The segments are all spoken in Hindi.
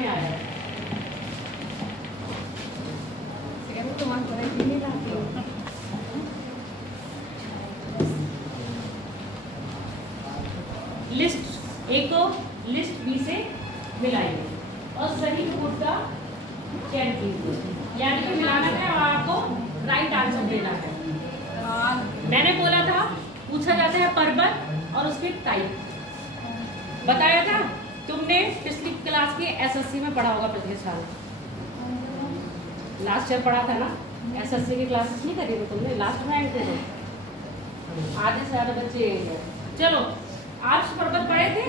में आया। लिस्ट एक तो लिस्ट बी से मिलाएंगे और सही कोड का चयन कीजिए, यानी कि मिलाना है और आपको राइट आंसर देना है। मैंने बोला था पूछा जाता है पर्वत और उसके टाइप, बताया था तुमने पिछली क्लास के एसएससी में पढ़ा होगा, पिछले साल लास्ट ईयर पढ़ा था ना, एसएससी की क्लासेस नहीं करी थी तुमने, लास्ट में आए थे तो आधे से ज्यादा बच्चे। चलो आज पर्वत पढ़े थे,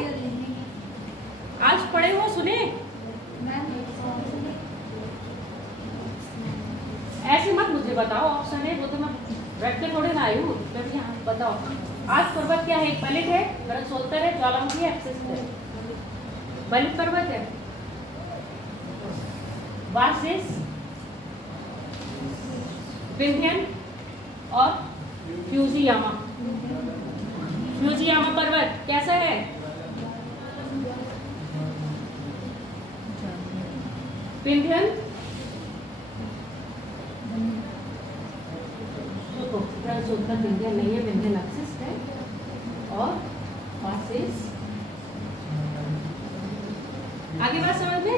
आज पढ़े हो, सुने ऐसे मत मुझे बताओ, ऑप्शन है वो तो मैं रख के थोड़े ना आई हूँ, जब यहाँ बताओ आज पर्वत क्या है, बलित है, बृहस्पति है, ज्वालामुखी है, अपशिष्ट है। बलित पर्वत है, वासिस, विंध्यन और फ्यूजियामा। फ्यूजियामा पर्वत कैसा है? विंध्यन विंध्यन नहीं है, विंध्यन अपशिष्ट है और वासिस। आगे बात समझ में,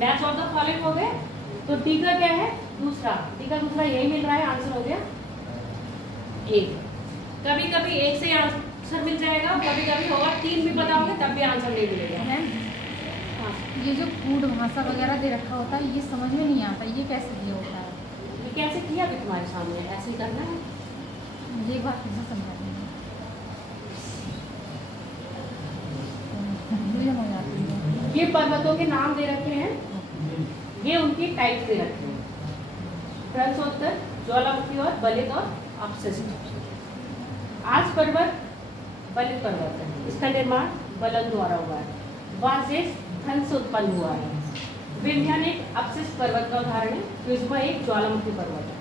मैच और द फॉलोइंग हो गए, तो टीका क्या है? दूसरा टीका, दूसरा यही मिल रहा है, आंसर हो गया एक। कभी कभी एक से आंसर मिल जाएगा, कभी कभी होगा तीन भी बताओगे तब भी आंसर नहीं मिलेगा। हाँ, ये जो कूट भाषा वगैरह दे रखा होता है ये समझ में नहीं आता, ये कैसे दिया होता है? ये कैसे किया अभी तुम्हारे सामने, ऐसे ही करना है। मुझे एक बार कैसे समझा देंगे, हो जाती है। ये पर्वतों के नाम दे रखे हैं, ये उनकी टाइप दे रखे हैं, बृहस्पति, ज्वालामुखी और बलित और अपशिष्ट। आज पर्वत बलित पर्वत है, इसका निर्माण बलन द्वारा हुआ है। वासिस धन से उत्पन्न हुआ है। विंध्यन एक अपशिष्ट पर्वत का उदाहरण है, फ्यूजिया एक ज्वालामुखी पर्वत है।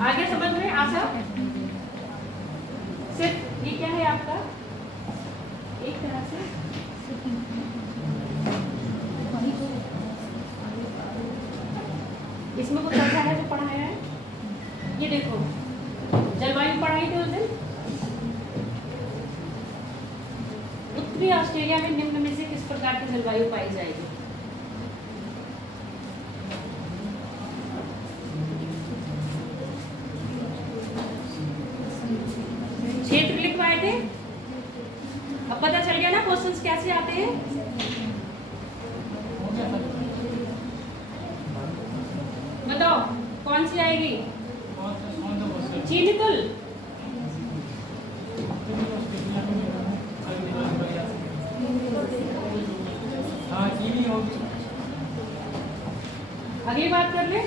आगे समझ में आशा? सिर्फ ये क्या है आपका, एक तरह से इसमें कुछ ऐसा है जो पढ़ाया है। ये देखो जलवायु पढ़ाई थी उस दिन, उत्तरी ऑस्ट्रेलिया में निम्न में से किस प्रकार की जलवायु पाई जाएगी? क्षेत्र लिखवाए थे, अब पता चल गया ना क्वेश्चंस कैसे आते हैं। बताओ कौन सी आएगी? चीनी तुल, अगली बात कर ले,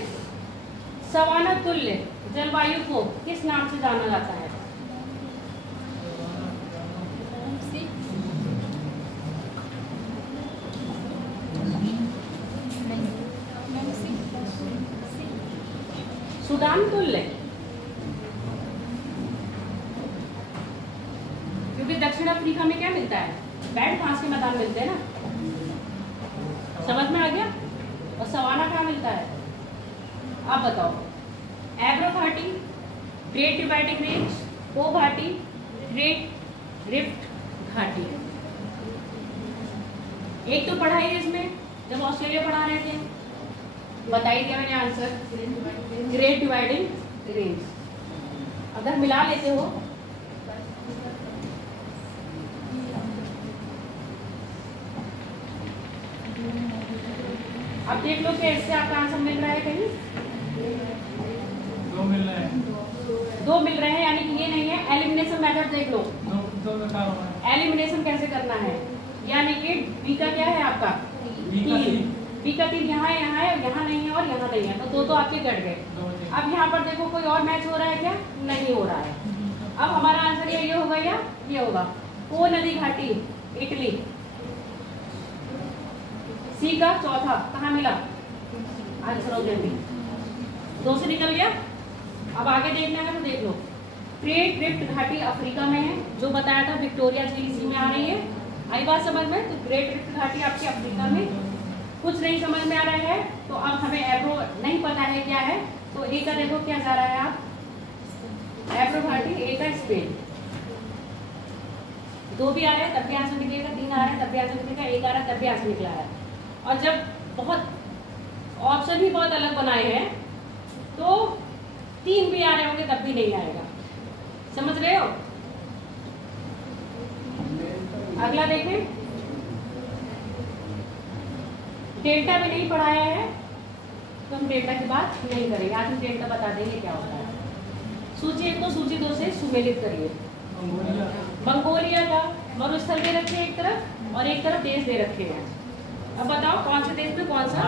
सवाना तुल्य जलवायु को किस नाम से जाना जाता है? सुदान तुल्य, क्योंकि दक्षिण अफ्रीका में क्या मिलता है? बैठ घास के मैदान मिलते हैं ना, समझ में आ गया? और सवाना क्या मिलता है? आप बताओ। एब्रो घाटी, ग्रेट डिवाइडिंग रेंज, पो घाटी, ग्रेट रिफ्ट घाटी। एक तो पढ़ाई है इसमें, जब ऑस्ट्रेलिया पढ़ा रहे थे बता ही दिया मैंने आंसर, ग्रेट डिवाइडिंग रेंज। अगर मिला लेते हो अब देख लो कि इससे आपका आंसर मिल रहा है, कहीं दो मिल रहे हैं, दो मिल रहे हैं, यानी कि ये नहीं है। एलिमिनेशन मेथड देख लो, एलिमिनेशन कैसे करना है, यानी कि बी का क्या है आपका? बी का 3 यहाँ है, यहाँ है, यहाँ नहीं है और यहाँ नहीं है, तो दो आपके कट गए। अब यहाँ पर देखो कोई और मैच हो रहा है क्या? नहीं हो रहा है। अब हमारा आंसर ये होगा या ये होगा? पो नदी घाटी, इटली। सी का चौथा कहाँ मिला? आंसर हो गया, 2 से निकल गया। अब आगे देखना है तो देख लो, ग्रेट रिफ्ट घाटी अफ्रीका में है, जो बताया था विक्टोरिया झील इसी में आ रही है। आई बात समझ में? तो ग्रेट रिफ्ट घाटी आपकी अफ्रीका में। कुछ नहीं समझ में आ रहा है तो अब हमें एब्रो नहीं पता है क्या है, तो ए का देखो क्या जा रहा है आप, एब्रो घाटी, ए का स्पेन। 2 भी आ रहा है तब भी आंसर निकलेगा, 3 आ रहा है तब भी आंसर निकलेगा, 1 आ रहा है तब भी आंसर निकला है। और जब बहुत ऑप्शन भी बहुत अलग बनाए हैं तो 3 भी आ रहे होंगे तब भी नहीं आएगा। समझ रहे हो? अगला देखें, डेल्टा भी नहीं पढ़ाया है तो हम डेल्टा की बात नहीं करेंगे। आज हम डेल्टा बता देंगे क्या होता है। सूची 1 को सूची 2 से सुमेलित करिए। मंगोलिया का मरुस्थल दे रखे हैं एक तरफ और एक तरफ देश दे रखे हैं। अब बताओ कौन से देश में कौन सा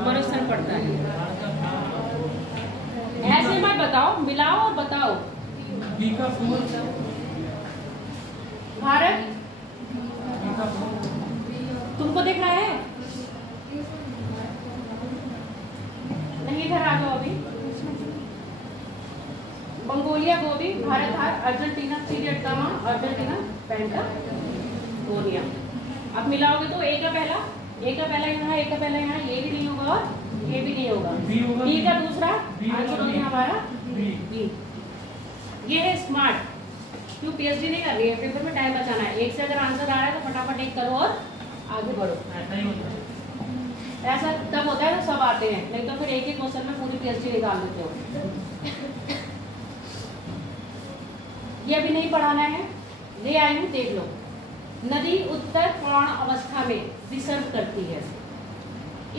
मरुस्थल पड़ता है? ऐसे मत बताओ, मिलाओ और बताओ। भारत तुमको दिख रहा है? नहीं, इधर आ जाओ अभी। मंगोलिया गोबी, भारत हार, अर्जेंटीना सीरियटकामा, अर्जेंटीना पेंटागोनिया। अब मिलाओगे तो ए का पहला यहाँ, ए का पहला यहाँ, ये भी नहीं होगा और ये भी नहीं होगा। बी का दूसरा आंसर हो गया हमारा बी। ये है स्मार्ट। क्यों पीएचडी नहीं कर रही है? पेपर में टाइम बचाना है। एक से अगर आंसर आ रहा है तो फटाफट एक करो और आगे बढ़ो। ऐसा तब होता है तो सब आते हैं, नहीं तो फिर एक ही क्वेश्चन में पूरी पीएचडी निकाल देते हो। ये अभी नहीं पढ़ाना है, ले आई हूँ, देख लो। नदी उत्तर पूर्ण अवस्था में विसर्ग करती है।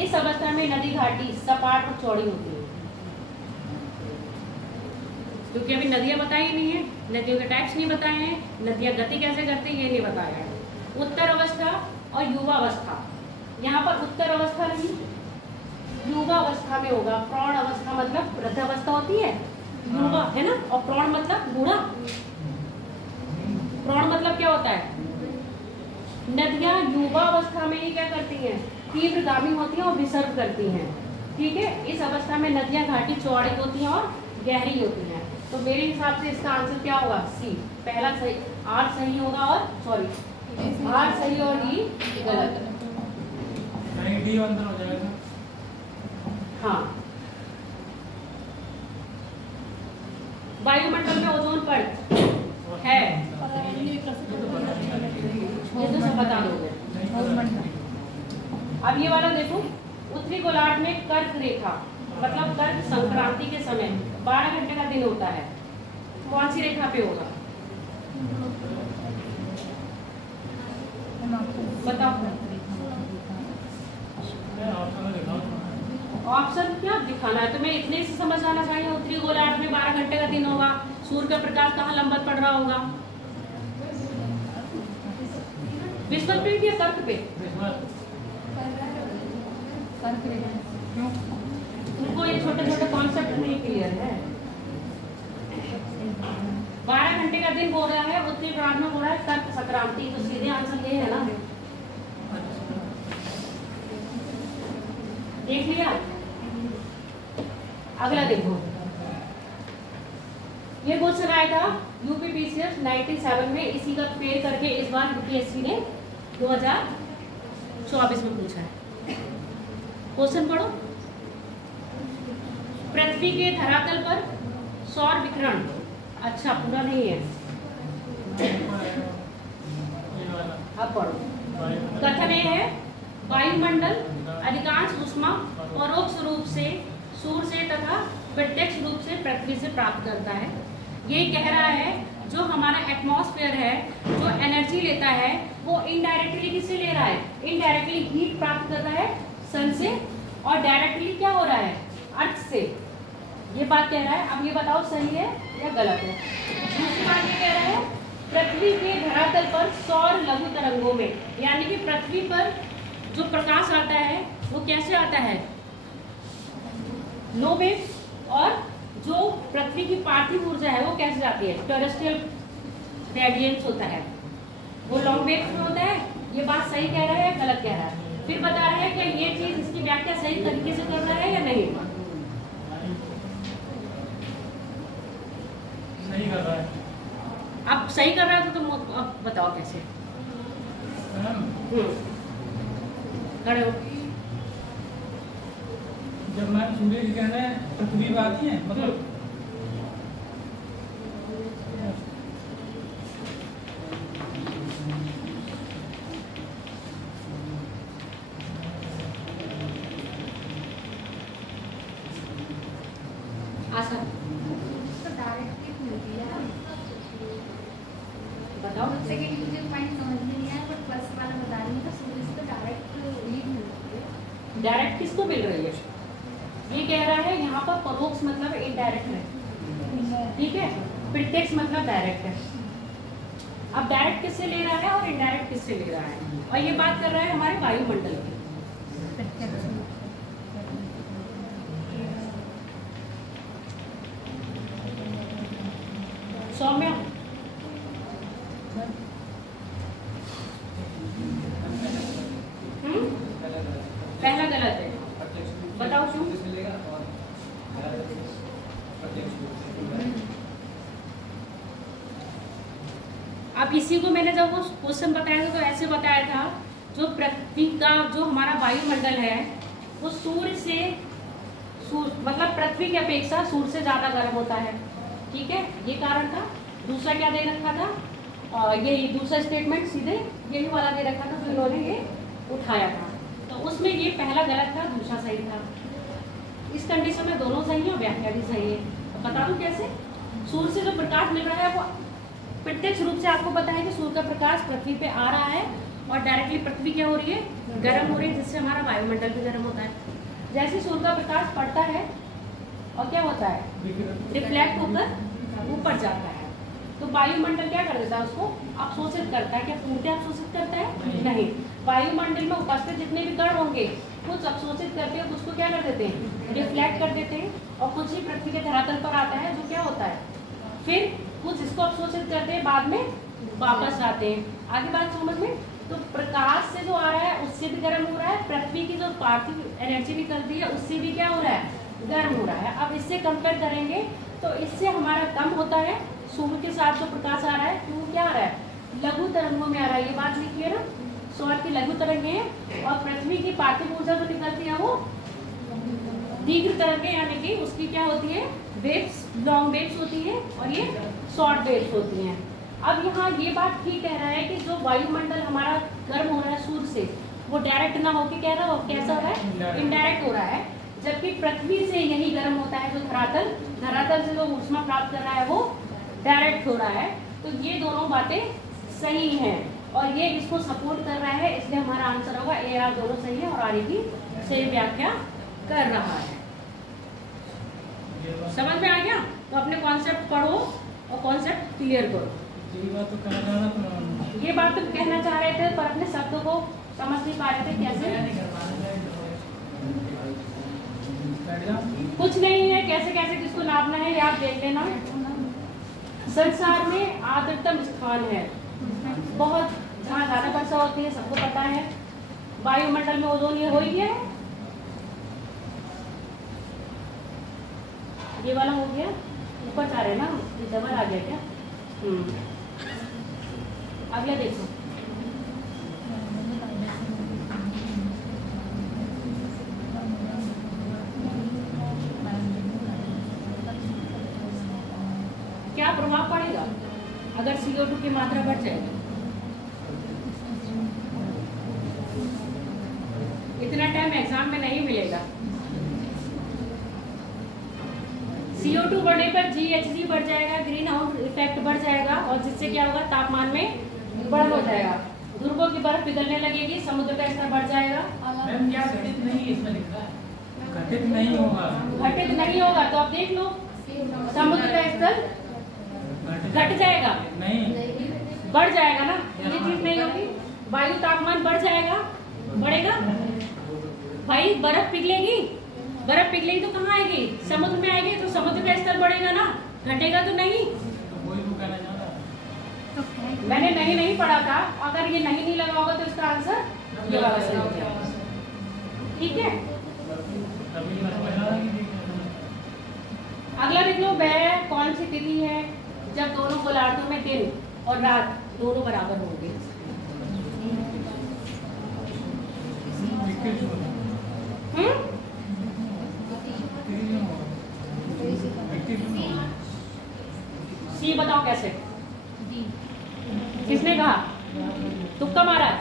इस अवस्था में नदी घाटी सपाट और चौड़ी होती है। क्योंकि अभी नदियां बताई नहीं है, नदियों के टाइप्स नहीं बताए हैं, नदियां गति कैसे करती है ये नहीं बताया है। उत्तर अवस्था और युवा अवस्था, यहाँ पर उत्तर अवस्था नहीं, युवा अवस्था में होगा। प्रौढ़ अवस्था मतलब वृद्ध अवस्था होती है, युवा है ना, और प्रौढ़ मतलब बूढ़ा। प्रौढ़ मतलब क्या होता है? नदियां युवा अवस्था में ही क्या करती हैं? तीव्रगामी होती हैं और विसर्ग करती हैं। ठीक है, इस अवस्था में नदियां घाटी चौड़ी होती हैं और गहरी होती हैं। तो मेरे हिसाब से इसका आंसर क्या होगा? सी पहला सही, आर सही होगा और सॉरी आर सही और डी गलत। डी अंदर हो जाएगा। हाँ, वायुमंडल में ओजोन परत है, ये तो सब बता दोगे। अब ये वाला देखो, उत्तरी गोलार्ध में कर्क रेखा मतलब कर्क संक्रांति के समय 12 घंटे का दिन होता है। कौन सी रेखा पे होगा बताओ? ऑप्शन क्या दिखाना है तुम्हें? इतने से समझ आना चाहिए। उत्तरी गोलार्ध में 12 घंटे का दिन होगा। सूर्य का प्रकाश कहाँ लंबवत पड़ रहा होगा? विश्वत पे या कर्क पे? तुमको ये छोटे छोटे कॉन्सेप्ट नहीं क्लियर है। 12 घंटे का दिन बोल रहा है, उत्तरी गोलार्ध में बोल रहा है कर्क संक्रांति, तो सीधे आंसर ये है ना। देख लिया? अगला देखो, ये क्वेश्चन आया था यूपीपीसीएस 97 में, इसी का फेल करके इस बार यूपीएससी ने 2024 में पूछा है। क्वेश्चन पढ़ो। पृथ्वी के धरातल पर सौर विकिरण, अच्छा पूरा नहीं है, अब पढ़ो। कथन ये है, वायुमंडल अधिकांश ऊष्मा परोक्ष रूप से सूर्य से तथा प्रत्यक्ष रूप से पृथ्वी से प्राप्त करता है। ये कह रहा है जो हमारा एटमॉस्फेयर है, जो एनर्जी लेता है, वो इनडायरेक्टली किससे ले रहा है? इनडायरेक्टली हीट प्राप्त कर रहा है सन से, और डायरेक्टली क्या हो रहा है? अर्थ से। ये बात कह रहा है। अब ये बताओ सही है या गलत है? दूसरी बात ये कह रहा है, पृथ्वी के धरातल पर सौर लघु तरंगों में, यानी कि पृथ्वी पर जो प्रकाश आता है वो कैसे आता है? लो वेव। और जो पृथ्वी की पार्थिव ऊर्जा है वो कैसे जाती है? टेरेस्ट्रियल रेडिएंस होता है, वो लॉन्ग वेव में होता है। ये बात सही कह रहा है या गलत कह रहा है? फिर बता रहे हैं कि ये चीज, इसकी व्याख्या सही तरीके से कर रहा है या नहीं? सही कर रहा है। अब सही कर रहा है तो तुम अब बताओ कैसे? मैम खड़े हो। जब मैम सूर्य की किरणें पृथ्वी पे आती हैं मतलब आशा तो डायरेक्ट किस मिलती है ना? बताओ। सेकंड मुझे पॉइंट समझ में नहीं आया, पर प्लस वाला बता रही हूँ, सूर्य से तो डायरेक्ट हीट मिलती है। डायरेक्ट किसको मिल रही है? ये कह रहा है यहाँ पर परोक्ष मतलब इनडायरेक्ट है, ठीक है, प्रत्यक्ष मतलब डायरेक्ट है। अब डायरेक्ट किससे ले रहा है और इनडायरेक्ट किससे ले रहा है, और ये बात कर रहा है हमारे वायुमंडल की। सौम्या पहला गलत है, बताओ क्यों? अब इसी को मैंने जब वो क्वेश्चन बताया था तो ऐसे बताया था, जो पृथ्वी का जो हमारा वायुमंडल है वो सूर्य से मतलब पृथ्वी की अपेक्षा सूर्य से ज्यादा गर्म होता है, ठीक है, ये कारण था। दूसरा क्या दे रखा था, यही दूसरा स्टेटमेंट सीधे यही वाला दे रखा था, तो इन्होंने ये उठाया था, तो उसमें ये पहला गलत था, दूसरा सही था। इस कंडीशन में दोनों सही है और व्याख्या भी सही है। तो बता दूं कैसे? सूर्य से जो प्रकाश मिल रहा है वो प्रत्यक्ष रूप से आपको पता है कि सूर्य का प्रकाश पृथ्वी पे आ रहा है और डायरेक्टली पृथ्वी क्या हो रही है, गर्म हो रही है, जिससे हमारा वायुमंडल भी गर्म होता है। जैसे सूर्य का प्रकाश पड़ता है और क्या होता है, रिफ्लेक्ट होकर ऊपर जाता है, तो वायुमंडल क्या कर देता है, उसको अवशोषित करता है। क्या पूर्णतः अवशोषित करता है? नहीं। वायुमंडल में उपस्थित जितने भी कण होंगे कुछ अवशोषित करते हैं, कुछ को क्या कर देते हैं, रिफ्लेक्ट कर देते हैं, और कुछ ही पृथ्वी के धरातल पर आता है, जो क्या होता है, फिर कुछ इसको अवशोषित करते हैं, बाद में वापस आते हैं। आगे बात समझ में? तो प्रकाश से जो आ रहा है उससे भी गर्म हो रहा है, पृथ्वी की जो पार्थिव एनर्जी निकलती है उससे भी क्या हो रहा है, गर्म हो रहा है। अब इससे कंपेयर करेंगे तो इससे हमारा कम होता है, सूर्य के साथ जो प्रकाश आ रहा है वो क्या आ रहा है, लघु तरंगों में आ रहा है। ये बात लिखी है ना, सौर की लघु तरंगे हैं, और पृथ्वी की पार्थिव ऊर्जा जो निकलती है वो दीर्घ तरंगे, यानी कि उसकी क्या होती है, वेव्स, लॉन्ग वेव्स होती है, और ये शॉर्ट वेव्स होती हैं। अब यहाँ ये बात ठीक कह रहा है कि जो वायुमंडल हमारा गर्म हो रहा है सूर्य से, वो डायरेक्ट ना होके कह रहा है, कैसा हो रहा है, इनडायरेक्ट हो रहा है। जबकि पृथ्वी से यही गर्म होता है, जो धरातल से जो ऊष्मा प्राप्त कर रहा है वो डायरेक्ट हो रहा है। तो ये दोनों बातें सही हैं और ये इसको सपोर्ट कर रहा है, इसलिए हमारा आंसर होगा ए आर, दोनों सही है और आगे की सही व्याख्या कर रहा है। समझ में आ गया? तो अपने कॉन्सेप्ट पढ़ो और कॉन्सेप्ट क्लियर करो। ये बात तो कहना चाह रहा था, ये बात तो कहना चाह रहे थे पर अपने शब्दों को समझ नहीं पा रहे थे कैसे। कुछ नहीं है, कैसे कैसे किसको नापना है ये आप देख लेना। संसार में आर्द्रतम स्थान है, बहुत जहाँ ज्यादा वर्षा होती है, सबको पता है। वायुमंडल में ओजोन ये हो ही गया है, ये वाला हो गया, ऊपर जा रहे ना, ये डबल आ गया क्या? अगला देखो, क्या प्रभाव पड़ेगा अगर CO2 की मात्रा बढ़ जाए? इतना टाइम एग्जाम में नहीं मिलेगा। CO2 बढ़ने पर GHG बढ़ जाएगा, ग्रीन हाउस इफेक्ट बढ़ जाएगा, और जिससे क्या होगा, तापमान में बढ़ हो जाएगा, ध्रुवों की बर्फ पिघलने लगेगी, समुद्र का स्तर बढ़ जाएगा। मैम क्या घटित नहीं इसमें लिखा है, घटित नहीं होगा, घटित नहीं होगा तो आप देख लो, समुद्र का स्तर घट जाएगा, नहीं बढ़ जाएगा ना, ये चीज नहीं होगी। वायु तापमान बढ़ जाएगा, बढ़ेगा भाई, बर्फ पिघलेगी, बर्फ पिघलेगी तो कहाँ आएगी, समुद्र में आएगी, तो समुद्र का स्तर बढ़ेगा ना, घटेगा तो नहीं। वही तो कहना चाह रहा। मैंने नहीं पढ़ा था, अगर ये नहीं लगा होगा तो इसका आंसर ये वाला सही होगा, ठीक है। अगला देख लो, वह कौन सी तिथि है जब दोनों गोलार्धों में दिन और रात दोनों बराबर होंगे? सी बताओ कैसे? किसने कहा? तुक्का मारा है?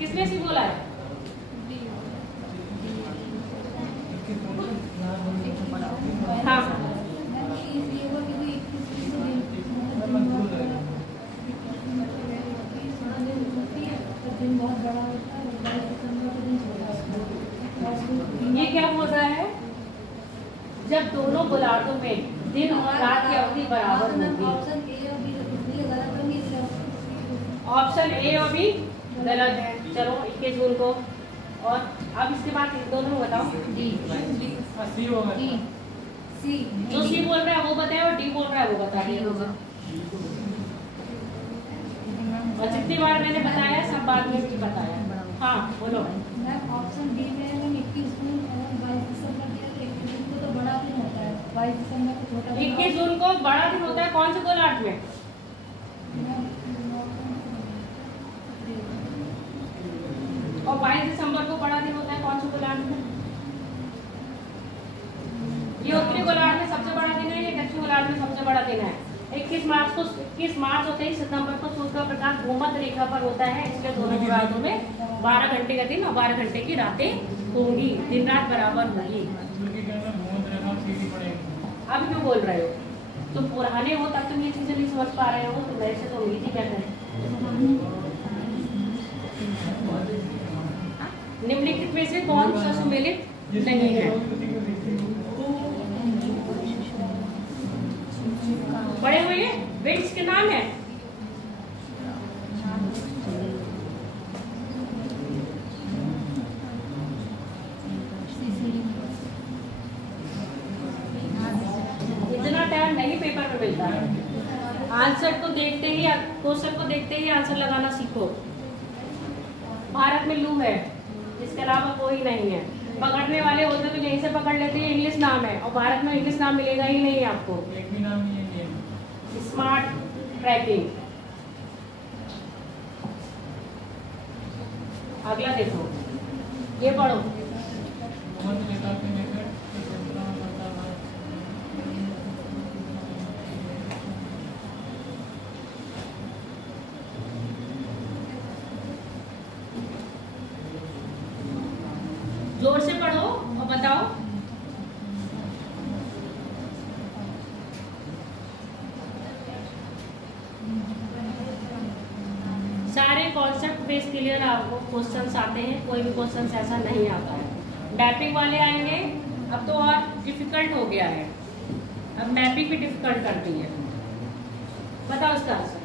किसने सी बोला है? हाँ ये क्या बोल रहा है? जब दोनों गोलार्धों में दिन और रात की अवधि बराबर होगी। ऑप्शन ए और बी गलत है। चलो 21 जून को। और अब इसके बाद इन दोनों में बताओ। जो सी बोल रहा है वो बताए और डी बोल रहा है वो बताइए। और जितनी बार मैंने बताया सब बाद में भी बताया। हाँ बोलो। ऑप्शन डी में 21 जून और 22 दिसंबर को तो बड़ा दिन होता है, 22 दिसंबर को छोटा। 21 जून को बड़ा दिन होता है कौन से गोलार्ध में? और 22 दिसंबर को बड़ा दिन होता है कौन से गोलार्ध में? ये उत्तरी गोलार्ध में सबसे बड़ा दिन है, ये दक्षिण गोलार्ध में सबसे बड़ा दिन है। 21 मार्च होते ही सितंबर को सूर्य का प्रकाश भूमध्य रेखा पर होता है, इसलिए दोनों गोलार्धों में 12 घंटे का दिन और 12 घंटे की रातें होंगी, दिन रात बराबर होगी। अब क्यों बोल रहे हो? तुम पुराने हो तब तुम ये चीजें नहीं समझ पा रहे हो, तुम ऐसे तो उम्मीद ही क्या करें। निम्नलिखित में से कौन सा सुमेलित नहीं है? बड़े हुए विंड्स के नाम है। इतना टाइम नहीं पेपर में मिलता है। आंसर को देखते ही, क्वेश्चन को देखते ही आंसर लगाना सीखो। भारत में लू है, इसके अलावा कोई नहीं है। पकड़ने वाले होते तो यहीं से पकड़ लेते हैं, इंग्लिश नाम है और भारत में इंग्लिश नाम मिलेगा ही नहीं आपको। एक भी नाम नहीं है। Smart tracking. अगला देखो, ये पढ़ो। जोर से पढ़ो और बताओ। सारे कॉन्सेप्ट बेस क्लियर आपको क्वेश्चंस आते हैं, कोई भी क्वेश्चंस ऐसा नहीं आता है। मैपिंग वाले आएंगे, अब तो और डिफिकल्ट हो गया है, अब मैपिंग भी डिफिकल्ट कर दी है। बताओ इसका आंसर।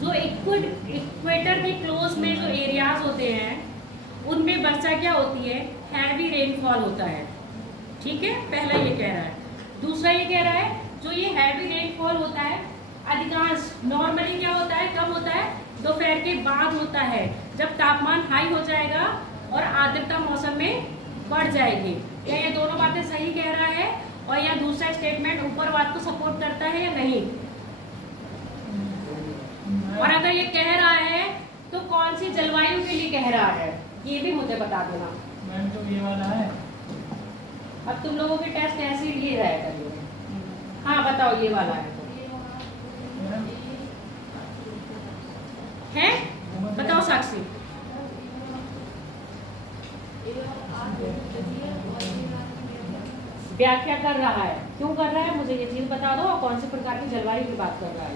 जो इक्वेटर के क्लोज में जो एरियाज होते हैं उनमें वर्षा क्या होती है? हैवी रेनफॉल होता है। ठीक है, पहला ये कह रहा है। दूसरा ये कह रहा है जो ये हैवी रेनफॉल होता है अधिकांश नॉर्मली क्या होता है, कब होता है? दोपहर के बाद होता है, जब तापमान हाई हो जाएगा और आर्द्रता मौसम में बढ़ जाएगी। क्या ये दोनों बातें सही कह रहा है? और या दूसरा स्टेटमेंट ऊपर बात को सपोर्ट करता है या नहीं? और अगर ये कह रहा है तो कौन सी जलवायु के लिए कह रहा है ये भी मुझे बता देना। मैम तो ये वाला है। अब तुम लोगों के टेस्ट ऐसे ही ले रहे करिए। हाँ बताओ, ये वाला है है? बताओ साक्षी। व्याख्या कर रहा है, क्यों कर रहा है मुझे ये चीज बता दो, और कौन से प्रकार की जलवायु की बात कर रहा है?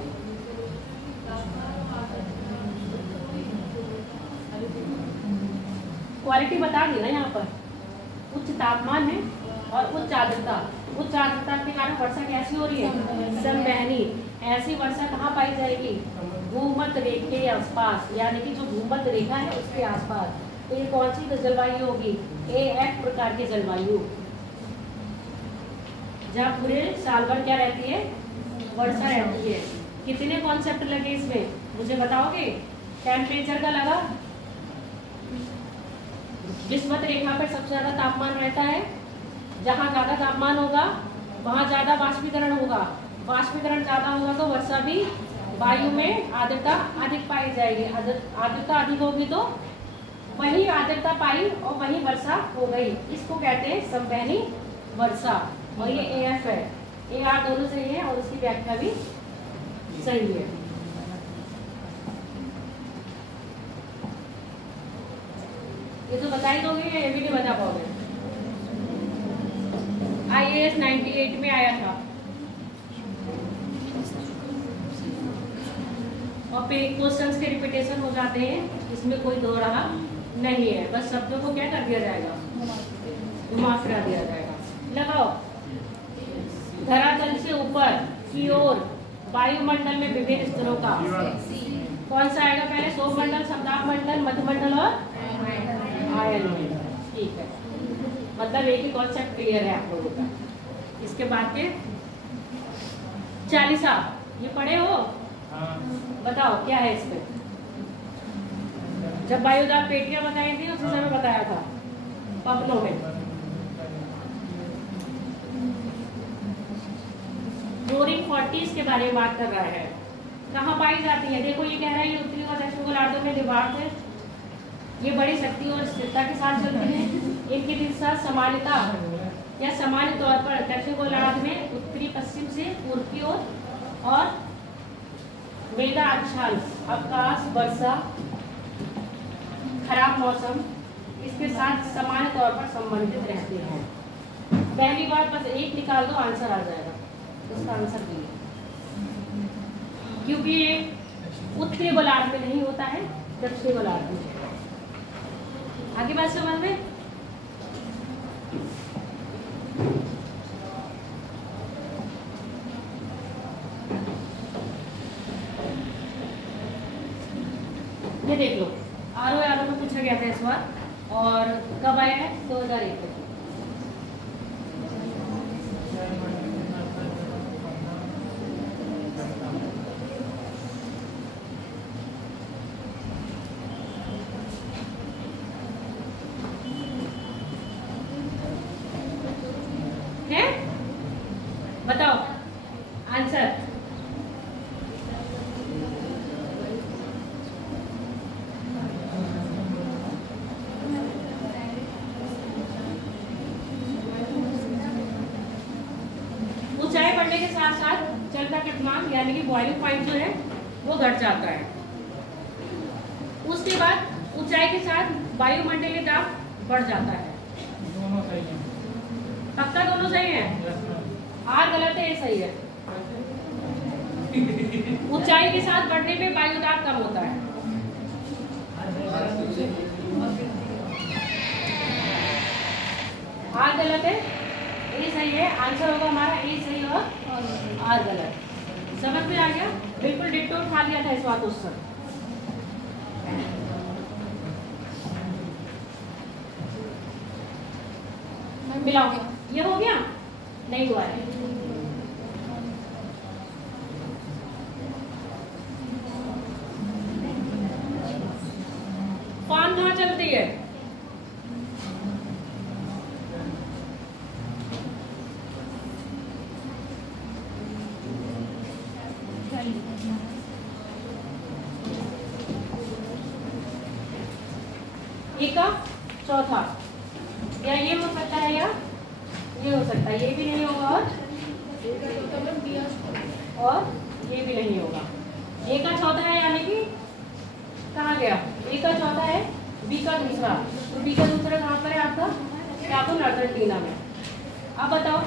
क्वालिटी बता दी ना यहाँ पर। उच्च तापमान है और उच्च आर्द्रता। उच्च आर्द्रता के कारण वर्षा कैसी हो रही है? संवहनी। ऐसी वर्षा कहाँ पाई जाएगी? भूमध्य रेखा के आसपास, यानी कि जो भूमध्य रेखा है उसके आसपास। तो ये कौन सी जलवायु होगी? AF प्रकार की जलवायु, जहाँ पूरे साल भर क्या रहती है? वर्षा रहती है। कितने कॉन्सेप्ट लगे इसमें मुझे बताओगे? टेम्परेचर का लगा, विषुवत रेखा पर सबसे ज्यादा तापमान रहता है, जहाँ ज़्यादा तापमान होगा वहाँ ज़्यादा वाष्पीकरण होगा, वाष्पीकरण ज़्यादा होगा तो वर्षा भी, वायु में आर्द्रता अधिक पाई जाएगी, आर्द्रता अधिक होगी तो वही आर्द्रता पाई और वही वर्षा हो गई। इसको कहते हैं संवहनी वर्षा। और ये AF है, AR दोनों सही है और उसकी व्याख्या भी सही है। ये तो बता ही दोगे, ये भी नहीं बता पाओगे। IAS 98 में आया था और क्वेश्चंस के रिपीटेशन हो जाते हैं, इसमें कोई दो रहा नहीं है, बस शब्दों को क्या कर दिया जाएगा, घुमा फिरा दिया जाएगा। लगाओ, धरातल से ऊपर की ओर वायुमंडल में विभिन्न स्तरों का कौन सा आएगा पहले? सौरमंडल, सप्ताह मंडल, मध्यमंडल और आयन। ठीक है, मतलब एक ही कॉन्सेप्ट क्लियर है आप लोगों का। इसके बाद के 40 ये पढ़े हो? बताओ क्या है इसमें? जब वायुदाब पेटियां बताई थी उसी समय बताया था पवनों में। क्लोरीन 40 के बारे में बात कर रहा है। कहाँ पाई जाती है? देखो ये कह रहा है ये उत्तरी और दक्षिण गोलार्धों में निर्वात है। ये बड़ी शक्ति और स्थिरता के साथ चलते हैं। इनकी दिशा समानता या सामान्य तौर पर दक्षिण गोलार्ध में उत्तरी पश्चिम से पूर्व की ओर और मेघा आच्छादन, अवकाश, वर्षा, खराब मौसम इसके साथ समान तौर पर संबंधित रहते हैं। पहली बार बस एक निकाल दो, आंसर आ जाएगा। उसका आंसर भी क्योंकि ये उत्तरी गोलार्ध में नहीं होता है, दक्षिणी गोलार्ध में। आगे बात समझ में? ये देख लो, आरओ में पूछा गया था इस बार, और कब आया है? 2001 में। है? बताओ आंसर। ऊंचाई बढ़ने के साथ साथ जलता तापमान यानी कि बॉइलिंग पॉइंट जो है वो घट जाता है। उसके बाद ऊंचाई के साथ वायुमंडलीय दाब बढ़ जाता है। दोनों सही है। पक्का दोनों सही है? आर गलत है, ये सही है। ऊंचाई के साथ बढ़ने पे वायु दाब कम होता है। आर गलत है, ए सही है। आंसर होगा हमारा ए सही और आर गलत। समझ में आ गया? बिल्कुल डिट्टो उठा लिया था इस बात उस समय। मिलाओ, ये हो गया? नहीं हुआ है। फॉर्म कहाँ चलती है? एक का चौथा, या ये हो सकता है या ये हो सकता है। ये भी नहीं होगा और ये भी नहीं होगा। ए का चौथा है यानी कि कहाँ गया? ए का चौथा है, बी का दूसरा। तो बी का दूसरा कहाँ पर है आपका? क्या तो अर्जेंटीना में। अब बताओ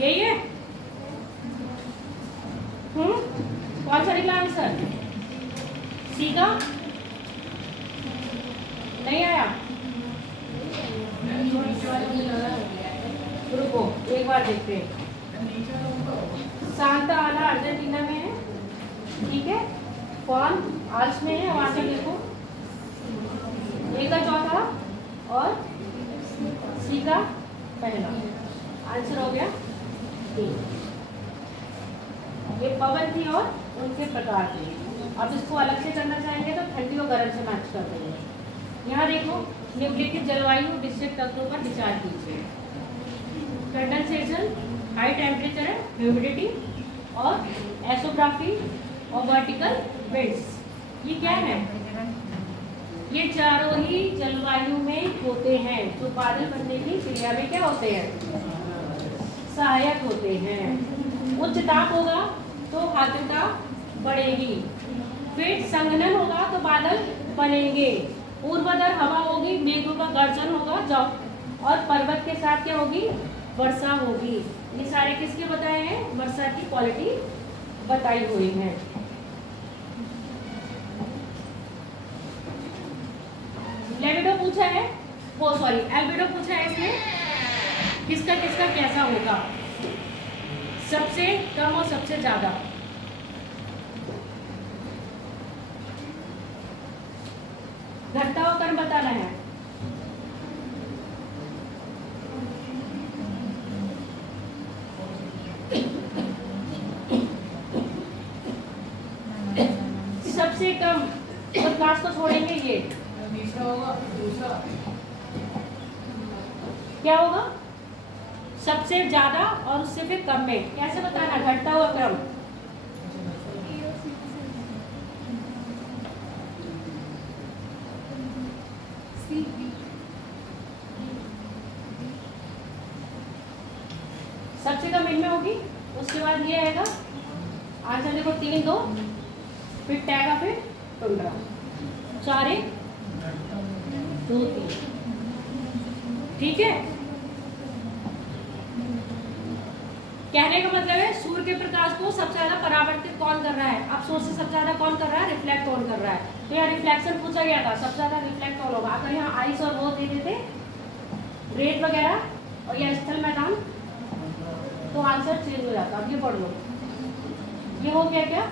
यही है? कौन सा निकला आंसर? सी का नहीं आया? रुको एक बार देखते हैं। सांता आना अर्जेंटीना में है, ठीक है, फॉर्म आल्स में है, वहाँ से देखो ए का चौथा और सी का पहला, आंसर हो गया ए। ये पवन थी और उनके प्रकार थे। अब इसको अलग से करना चाहेंगे तो ठंडी और गर्म से मैच कर देंगे। यहाँ देखो, निम्नलिखित जलवायु डिस्ट्रिक्ट तत्वों पर विचार कीजिए। कंडेंसेशन, हाई टेम्परेचर है, ह्यूमिडिटी और एसोग्राफी और वर्टिकल विंड्स, ये क्या है? ये चारों ही जलवायु में होते हैं, जो बादल बनने की क्रिया में क्या होते हैं? सहायक होते हैं। उच्च ताप होगा तो आर्द्रता बढ़ेगी, फिर संघनन होगा तो बादल बनेंगे, ऊर्ध्वाधर हवा होगी, मेघों का गर्जन होगा, और पर्वत के साथ क्या होगी? वर्षा होगी। ये सारे किसके बताए हैं? वर्षा की क्वालिटी बताई हुई है। लेविडो पूछा है, वो सॉरी एल्बिडो पूछा है इसमें, किसका किसका कैसा होगा? सबसे कम और सबसे ज्यादा। घटता हुआ क्रम बताना है। सबसे कम प्रकाश को छोड़ेंगे, ये तीसरा होगा, दूसरा क्या होगा? सबसे ज्यादा और उससे फिर कम में। कैसे बताना घटता हुआ क्रम? सबसे कम इनमें होगी, उसके बाद ये आएगा आंसर देखो 3 2, फिर टैगा, फिर टुंड्रा, 4 1 2 3। ठीक है, कहने का मतलब है सूर्य के प्रकाश को सबसे ज्यादा परावर्तित कौन कर रहा है? अब सोर्स से सबसे ज्यादा कौन कर रहा है? रिफ्लेक्ट कौन कर रहा है? तो यहाँ रिफ्लेक्शन पूछा गया था, सबसे ज्यादा रिफ्लेक्ट कौन होगा? अगर यहाँ आइस और वो दे देते रेत वगैरह और या स्थल मैदान, तो आंसर चेंज हो जाता। अब ये पढ़ लो, ये हो गया क्या?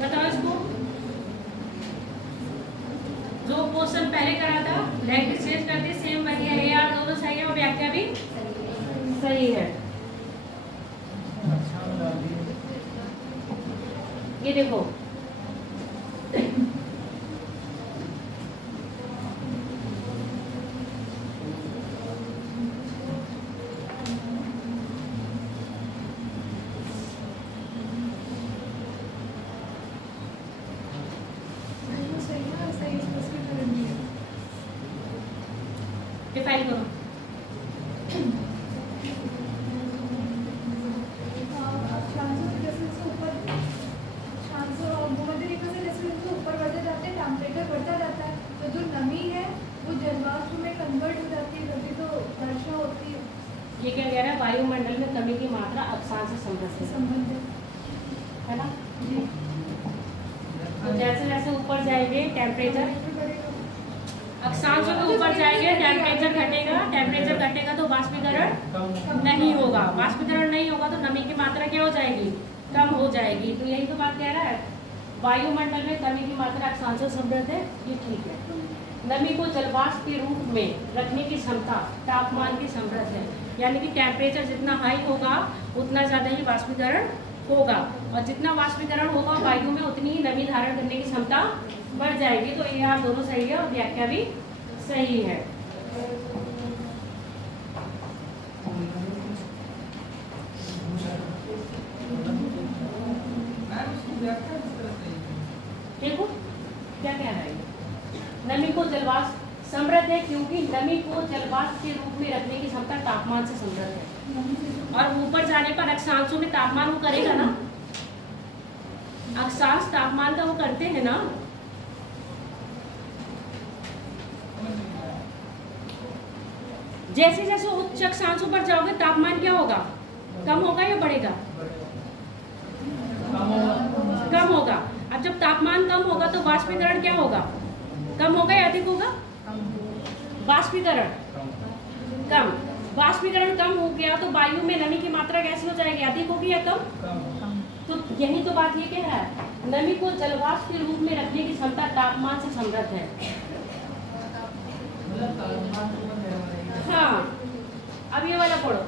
बताओ इसको, जो क्वेश्चन पहले करा था लैंग्वेज चेंज करते सेम वही है, यार दोनों सही है और व्याख्या भी सही है। ये देखो, डिफाइन करो। ये क्या कह रहा है? वायुमंडल में कमी की मात्रा अक्षांश से संबंधित है ना? तो जैसे जैसे ऊपर जाएंगे टेम्परेचर, अक्षांशों के ऊपर जाएंगे टेम्परेचर घटेगा, टेम्परेचर घटेगा तो वाष्पीकरण नहीं होगा, वाष्पीकरण नहीं होगा तो नमी की मात्रा क्या हो जाएगी? कम हो जाएगी। तो यही तो बात कह रहा है, वायुमंडल में नमी की मात्रा अक्षांशों से समृद्ध है, ये ठीक है। नमी को जलवाष्प के रूप में रखने की क्षमता तापमान की समृद्ध है, यानी कि टेम्परेचर जितना हाई होगा उतना ज़्यादा ही वाष्पीकरण होगा, और जितना वाष्पीकरण होगा वायु में उतनी ही नमी धारण करने की क्षमता बढ़ जाएगी। तो ये आप दोनों सही है और व्याख्या भी सही है। देखो क्या कह रहा है, नमी को जलवाष्प समृद्ध है क्योंकि नमी को जलवाष्प के रूप में रखने की क्षमता तापमान से समृद्ध है, और ऊपर जाने पर अक्षांशों में तापमान वो करेगा ना, अक्षांश तापमान का वो करते हैं ना, जैसे जैसे उच्च अक्षांशों पर जाओगे तापमान क्या होगा, कम होगा या बढ़ेगा? कम होगा। अब जब तापमान कम होगा तो वाष्पीकरण क्या होगा, कम होगा या अधिक होगा? वाष्पीकरण कम। वाष्पीकरण कम हो गया तो वायु में नमी की मात्रा कैसी हो जाएगी, अधिक होगी या कम? तो यही तो बात ये कह रहा है, नमी को जलवाष्प के रूप में रखने की क्षमता तापमान से समृद्ध है। हाँ, अब ये वाला पढ़ो।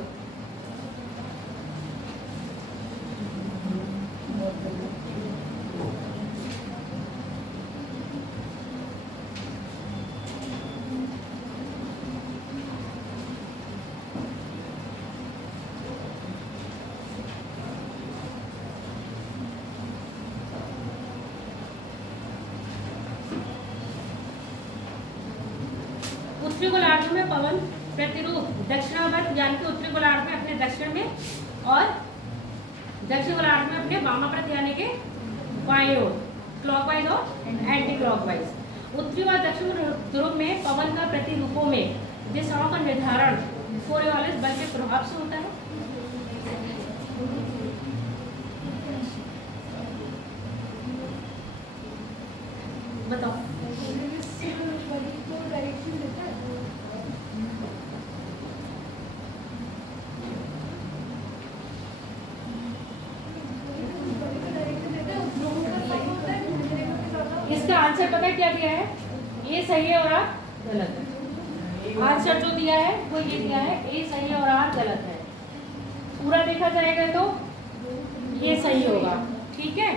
उत्तरी गोलार्ध में पवन प्रतिरूप दक्षिणावर्त यानी कि उत्तरी गोलार्ध में अपने दक्षिण में और दक्षिण गोलार्ध में अपने वामावर्त यानी कि बाएं ओर, क्लॉकवाइज और एंटी क्लॉकवाइज। उत्तरी और दक्षिण ध्रुव में पवन का प्रतिरूपों में दिशाओं का निर्धारण कोरियोलिस बल के प्रभाव से होता है। बताओ। इसका आंसर पता है क्या दिया है, ये सही है और आर गलत है। आंसर जो दिया है वो ये दिया है, ए सही है और आर गलत है। पूरा देखा जाएगा तो ये सही होगा, ठीक है।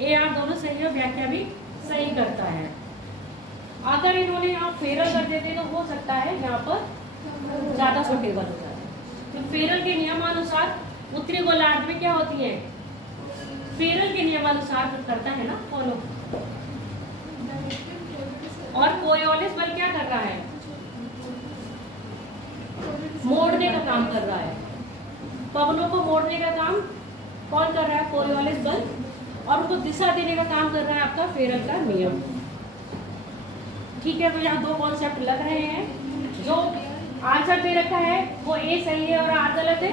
ए आर दोनों सही है, व्याख्या भी सही करता है। अगर इन्होंने यहाँ फेरल कर देते तो हो सकता है यहाँ पर ज्यादा सुटेबल हो जाए। तो फेरल के नियमानुसार उत्तरी गोलार्ध में क्या होती है, फेरल के नियमानुसार करता है ना फॉलो। और कोरियोलिस बल क्या कर रहा है, मोड़ने का काम कर रहा है। पवनों को मोड़ने का काम कौन कर रहा है, कोरियोलिस बल, और उनको दिशा देने का काम कर रहा है आपका फेरल का नियम। ठीक है, तो यहाँ दो कॉन्सेप्ट लग रहे हैं। जो आंसर दे रखा है वो ए सही है और आर गलत है।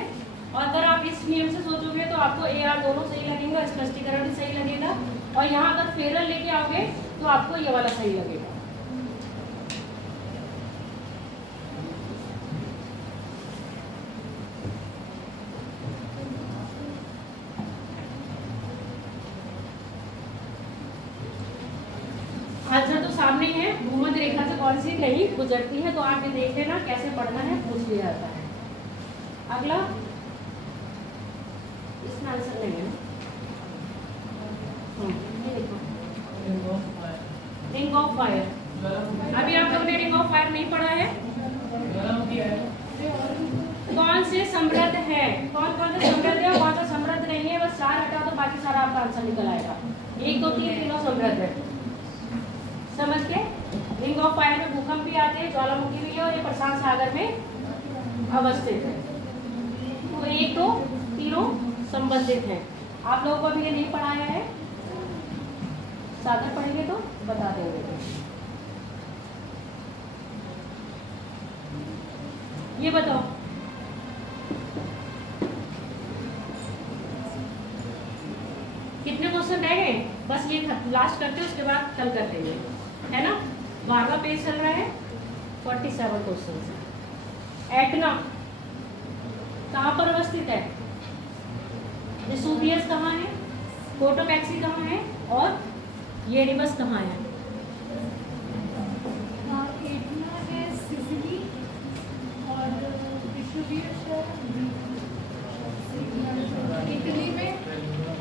और अगर आप इस नियम से सोचोगे तो आपको ए आर दोनों सही लगेगा, स्पष्टीकरण भी सही लगेगा। और यहाँ अगर फेरल लेके आओगे तो आपको ये वाला सही लगेगा। आंसर तो सामने है, भूमध्य रेखा से कौन सी नहीं गुजरती है, तो आप ये देख लेना कैसे पढ़ना है, पूछ लिया जाता है। अगला इसमें आंसर नहीं है ना, ये देखो रिंग ऑफ फायर। अभी आप लोगों ने रिंग ऑफ फायर नहीं पढ़ा है। कौन से समृद्ध है, कौन कौन से समृद्ध है, कौन सा समृद्ध नहीं है, बस 4 हटा तो बाकी सारा आपका आंसर निकल आएगा। 1 2 3 तीनों समृद्ध है, समझ के। रिंग ऑफ फायर में भूकंप भी आते हैं, ज्वालामुखी भी है, और ये प्रशांत सागर में अवस्थित है। तो 1 2 तीनों संबंधित हैं। आप लोगों को अभी ये नहीं पढ़ाया है, सागर पढ़ेंगे तो बता देंगे। ये बताओ, कितने क्वेश्चन रह गए? बस ये लास्ट करते हैं, उसके बाद कल कर लेंगे, है ना। 12वां पेज चल रहा है, 47 क्वेश्चन। एटना कहाँ पर अवस्थित है, वेसुवियस कहाँ है, कोटोपैक्सी कहाँ है, और येरिबस कहाँ है? एटना है सिसिली और वेसुवियस इटली में,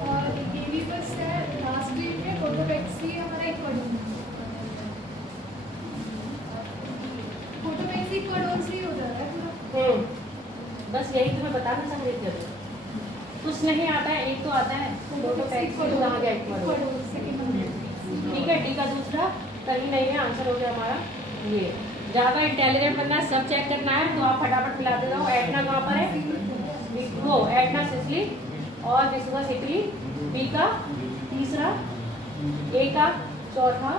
और येरिबस है राष्ट्रीय में, कोटोपैक्सी हमारा इक्वाडोर में। कोटोपैक्सी इक्वाडोर से ही हो जा रहा है पूरा। बस यही तुम्हें बताना चाह रही थी। कुछ नहीं आता है, एक तो आता है कोटोपैक्सी, कहाँ गया इक्वाडोर, ठीक है। डी का दूसरा कहीं नहीं है, आंसर हो गया हमारा ये। ज़्यादा इंटेलिजेंट बनना है, सब चेक करना है, तो आप फटाफट मिलाते जाओ। एटना कहाँ पर है, वो एटना सिसिली, और वेसुवियस इटली। बी का तीसरा, ए का चौथा,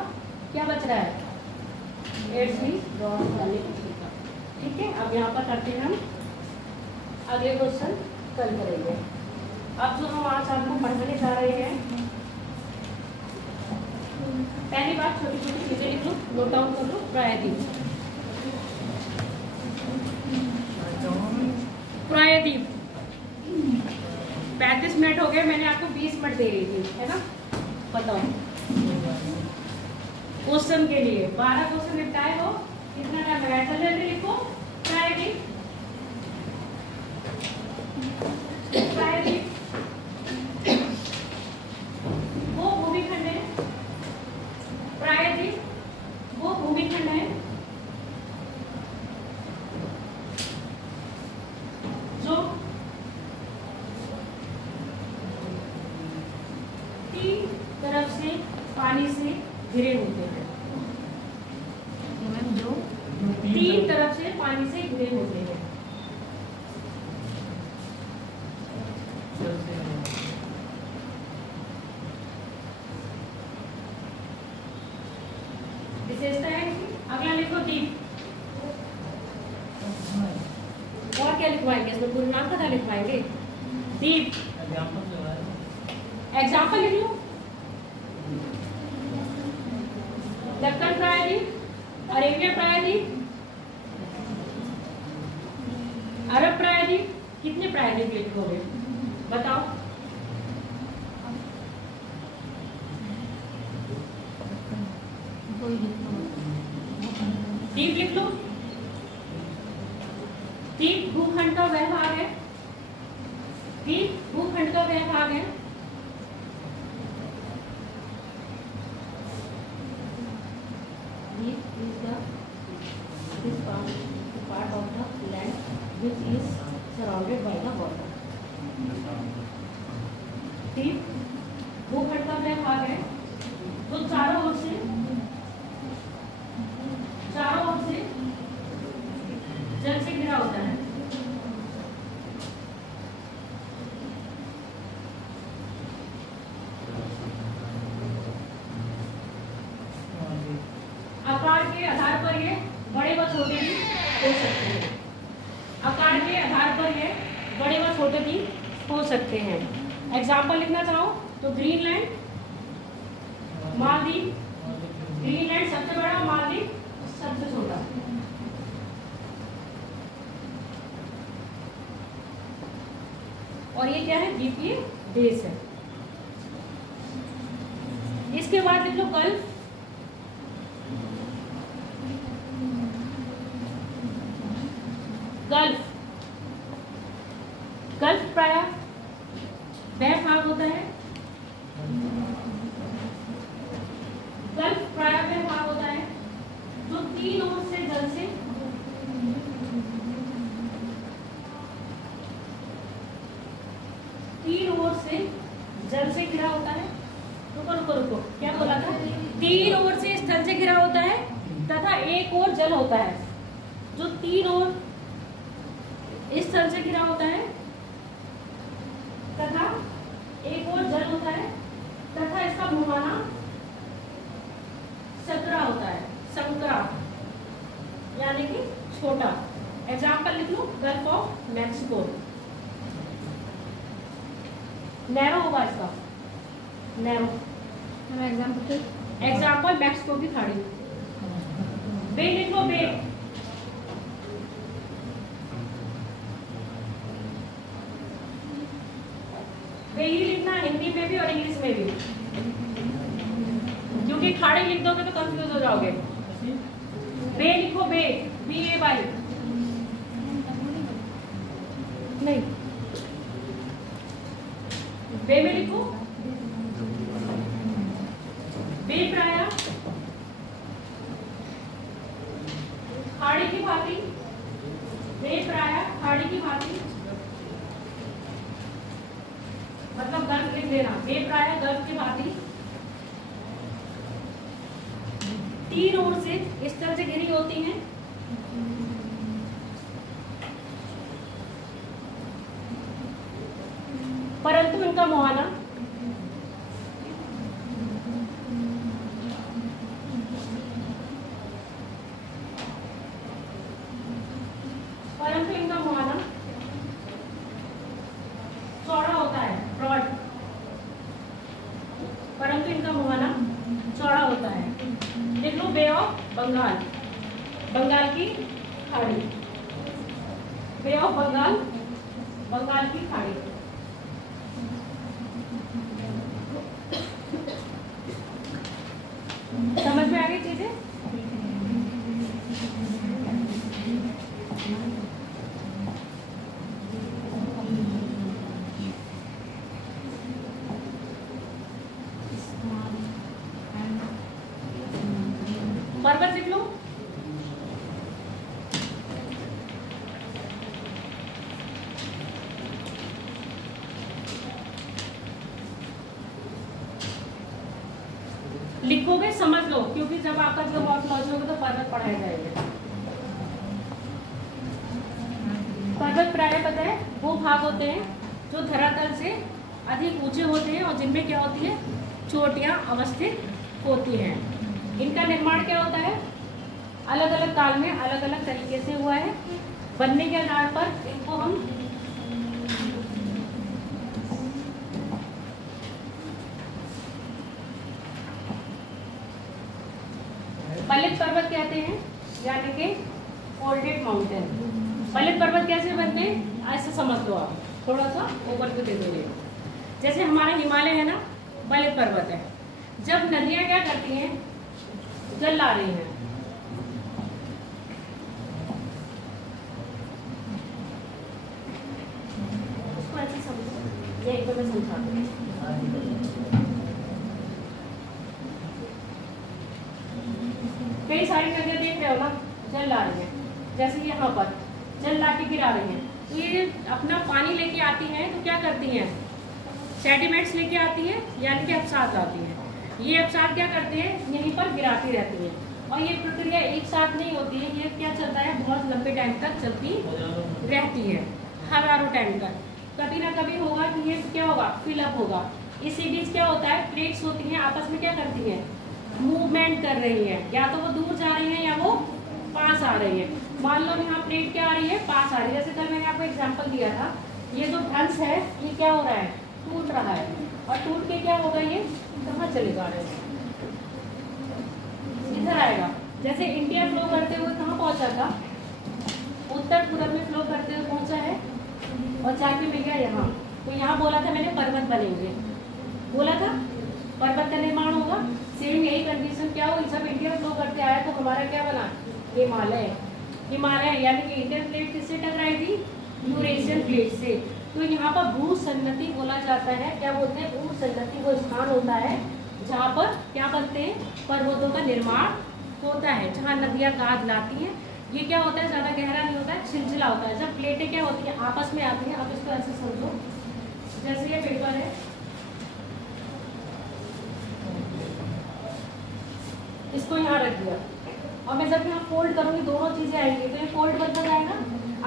क्या बच रहा है? 8 मीन्स ड्रॉ करने का तरीका। ठीक है, अब यहाँ पर करते हैं हम अगले क्वेश्चन कल करेंगे। अब जो हम आज आपको पढ़ाने जा रहे हैं, पहली बात छोटी छोटी चीजें लिख लो, नोट डाउन कर लो। प्रायद्वीप, प्रायद्वीप 35 मिनट हो गए, मैंने आपको 20 मिनट दे रही थी, है ना? बताओ क्वेश्चन के लिए 12 क्वेश्चन निपटाए हो, कितना टाइम लगाया? चल जल्दी लिखो। प्रायद्वीप, प्रायद्वीप वो भूमिखंड है, प्रायद्वीप वो भूमिखंड है जो 3 तरफ से पानी से घिरे होते हैं। जो 3 तरफ से पानी से घिरे होते हैं। विशेषता है इसकी। अगला लिखो द्वीप। और क्या लिखवाएंगे इसमें? पूरे नाम का लिखवाएंगे? द्वीप। एग्जाम्पल लिख लो। दक्कन प्रायद्वीप, अरेबियन प्रायद्वीप, अरब प्रायद्वीप। कितने प्रायद्वीप लिखोगे बताओ? द्वीप लिख लो। द्वीप भूखंड का वह भाग है, द्वीप भूखंड का वह भाग है part of the land which is surrounded by the water. द्वीप भूखंड का वह भाग है जो चारों ओर से जल से घिरा होता है। आकार के आधार पर ये बड़े व छोटे भी हो सकते हैं। आकार के आधार पर ये बड़े व छोटे भी हो सकते हैं। एग्जाम्पल लिखना चाहो तो ग्रीनलैंड, मालदीव। ग्रीनलैंड सबसे बड़ा, मालदीव सबसे छोटा। और ये क्या है? द्वीपीय देश है। इसके बाद लिख लो गल्फ। गल्फ, गल्फ प्रायः वह भाग होता है, गल्फ प्रायः वह भाग होता है जो 3 ओर से जल से घिरा होता है। रुको रुको रुको, क्या बोला था? 3 ओर से स्थल से घिरा होता है तथा 1 ओर जल होता है। जो 3 ओर स्थल से घिरा होता है तथा 1 ओर जल होता है तथा इसका मुहाना सकरा होता है। संकरा यानी कि छोटा। एग्जाम्पल लिख लो, गल्फ ऑफ मैक्सिको। नैरो होगा इसका, नैरो। एग्जाम्पल मैक्सिको की खाड़ी। बे लिख लो, बे। बे ही लिखना हिंदी में भी और इंग्लिश में भी, क्योंकि खाड़ी लिख दोगे तो कंफ्यूज हो जाओगे। बे लिखो, बे, BAY। नहीं, बे में लिखो बे प्रायः खाड़ी की भांति, बे प्रायः खाड़ी की भांति, मतलब गल्फ लिख लेना। बे प्रायः गल्फ की भांति 3 ओर से इस तरह से घिरी होती हैं। परंतु इनका मुहाना बंगाल, बंगाल की खाड़ी, बे ऑफ बंगाल, बंगाल की खाड़ी। समझ में आ गई चीजें? पर्वत लिख लो। लिखोगे समझ लो, क्योंकि जब आपका जो मॉर्फोलॉजी होगा तो पर्वत पढ़ाया जाएगा। पर्वत प्राय पता है वो भाग होते हैं जो धरातल से अधिक ऊंचे होते हैं और जिनमें क्या होती है, चोटियां अवस्थित होती हैं। इनका निर्माण क्या होता है, अलग अलग काल में अलग अलग तरीके से हुआ है। बनने के आधार पर इनको हम पलित पर्वत कहते हैं, यानी कि फोल्डेड माउंटेन। पलित पर्वत कैसे बनते हैं, ऐसे समझ लो आप, थोड़ा सा ओवरव्यू दे दोगे। जैसे हमारा हिमालय है ना, पलित पर्वत है। जब नदियां क्या करती हैं, जल ला रही हैं, उसको ऐसे समझो, ये एक बार मैं समझाती हूँ। कई सारी नदियां देख रहे हो ना, जल ला रही हैं, जैसे यहाँ पर जल ला के गिरा रही हैं। तो ये अपना पानी लेके आती हैं, तो क्या करती हैं, सेडिमेंट्स लेके आती है, यानी कि अवसाद लाती है। ये अवसाद क्या करते हैं, यहीं पर गिराती रहती है। और ये प्रक्रिया एक साथ नहीं होती है, ये क्या चलता है, बहुत लंबे टाइम तक चलती रहती है, हजारों टाइम तक। कभी ना कभी होगा कि ये क्या होगा, फिलअप होगा। इसी बीच क्या होता है, प्लेट्स होती हैं, आपस में क्या करती हैं, मूवमेंट कर रही है, या तो वो दूर जा रही है या वो पास आ रही है। मान लो यहाँ प्लेट क्या आ रही है, पास आ रही है। जैसे कल मैंने आपको एग्जांपल दिया था, ये जो ध्वंस है ये क्या हो रहा है, टूट रहा है, और टूट के क्या होगा, ये कहाँ चले जा रहे हैं, इधर आएगा। जैसे इंडिया फ्लो करते हुए कहाँ पहुंचा था, उत्तर पूर्व में फ्लो करते हुए पहुंचा है और जाके मिल गया यहाँ। तो यहाँ बोला था मैंने पर्वत बनेंगे, बोला था पर्वत का निर्माण होगा। सेम यही कंडीशन क्या हुई, सब इंडिया फ्लो करते आया तो हमारा क्या बना, हिमालय। हिमालय यानी कि इंडियन प्लेट किससे टकराई थी, यूरेशियन प्लेट से। तो यहाँ पर भू सन्नति बोला जाता है। क्या बोलते हैं, भू सन्नति वो स्थान होता है जहाँ पर क्या बनते हैं, पर्वतों का निर्माण होता है, जहाँ नदियाँ गाद लाती हैं। ये क्या होता है, ज़्यादा गहरा नहीं होता है, छिलछिला होता है। जब प्लेटें क्या होती हैं, आपस में आती हैं। अब इसको ऐसे समझो, जैसे ये पेपर है, इसको यहाँ रख दिया और मैं जब यहाँ फोल्ड करूँगी दोनों चीज़ें आएंगी, तो ये फोल्ड बनता जाएगा।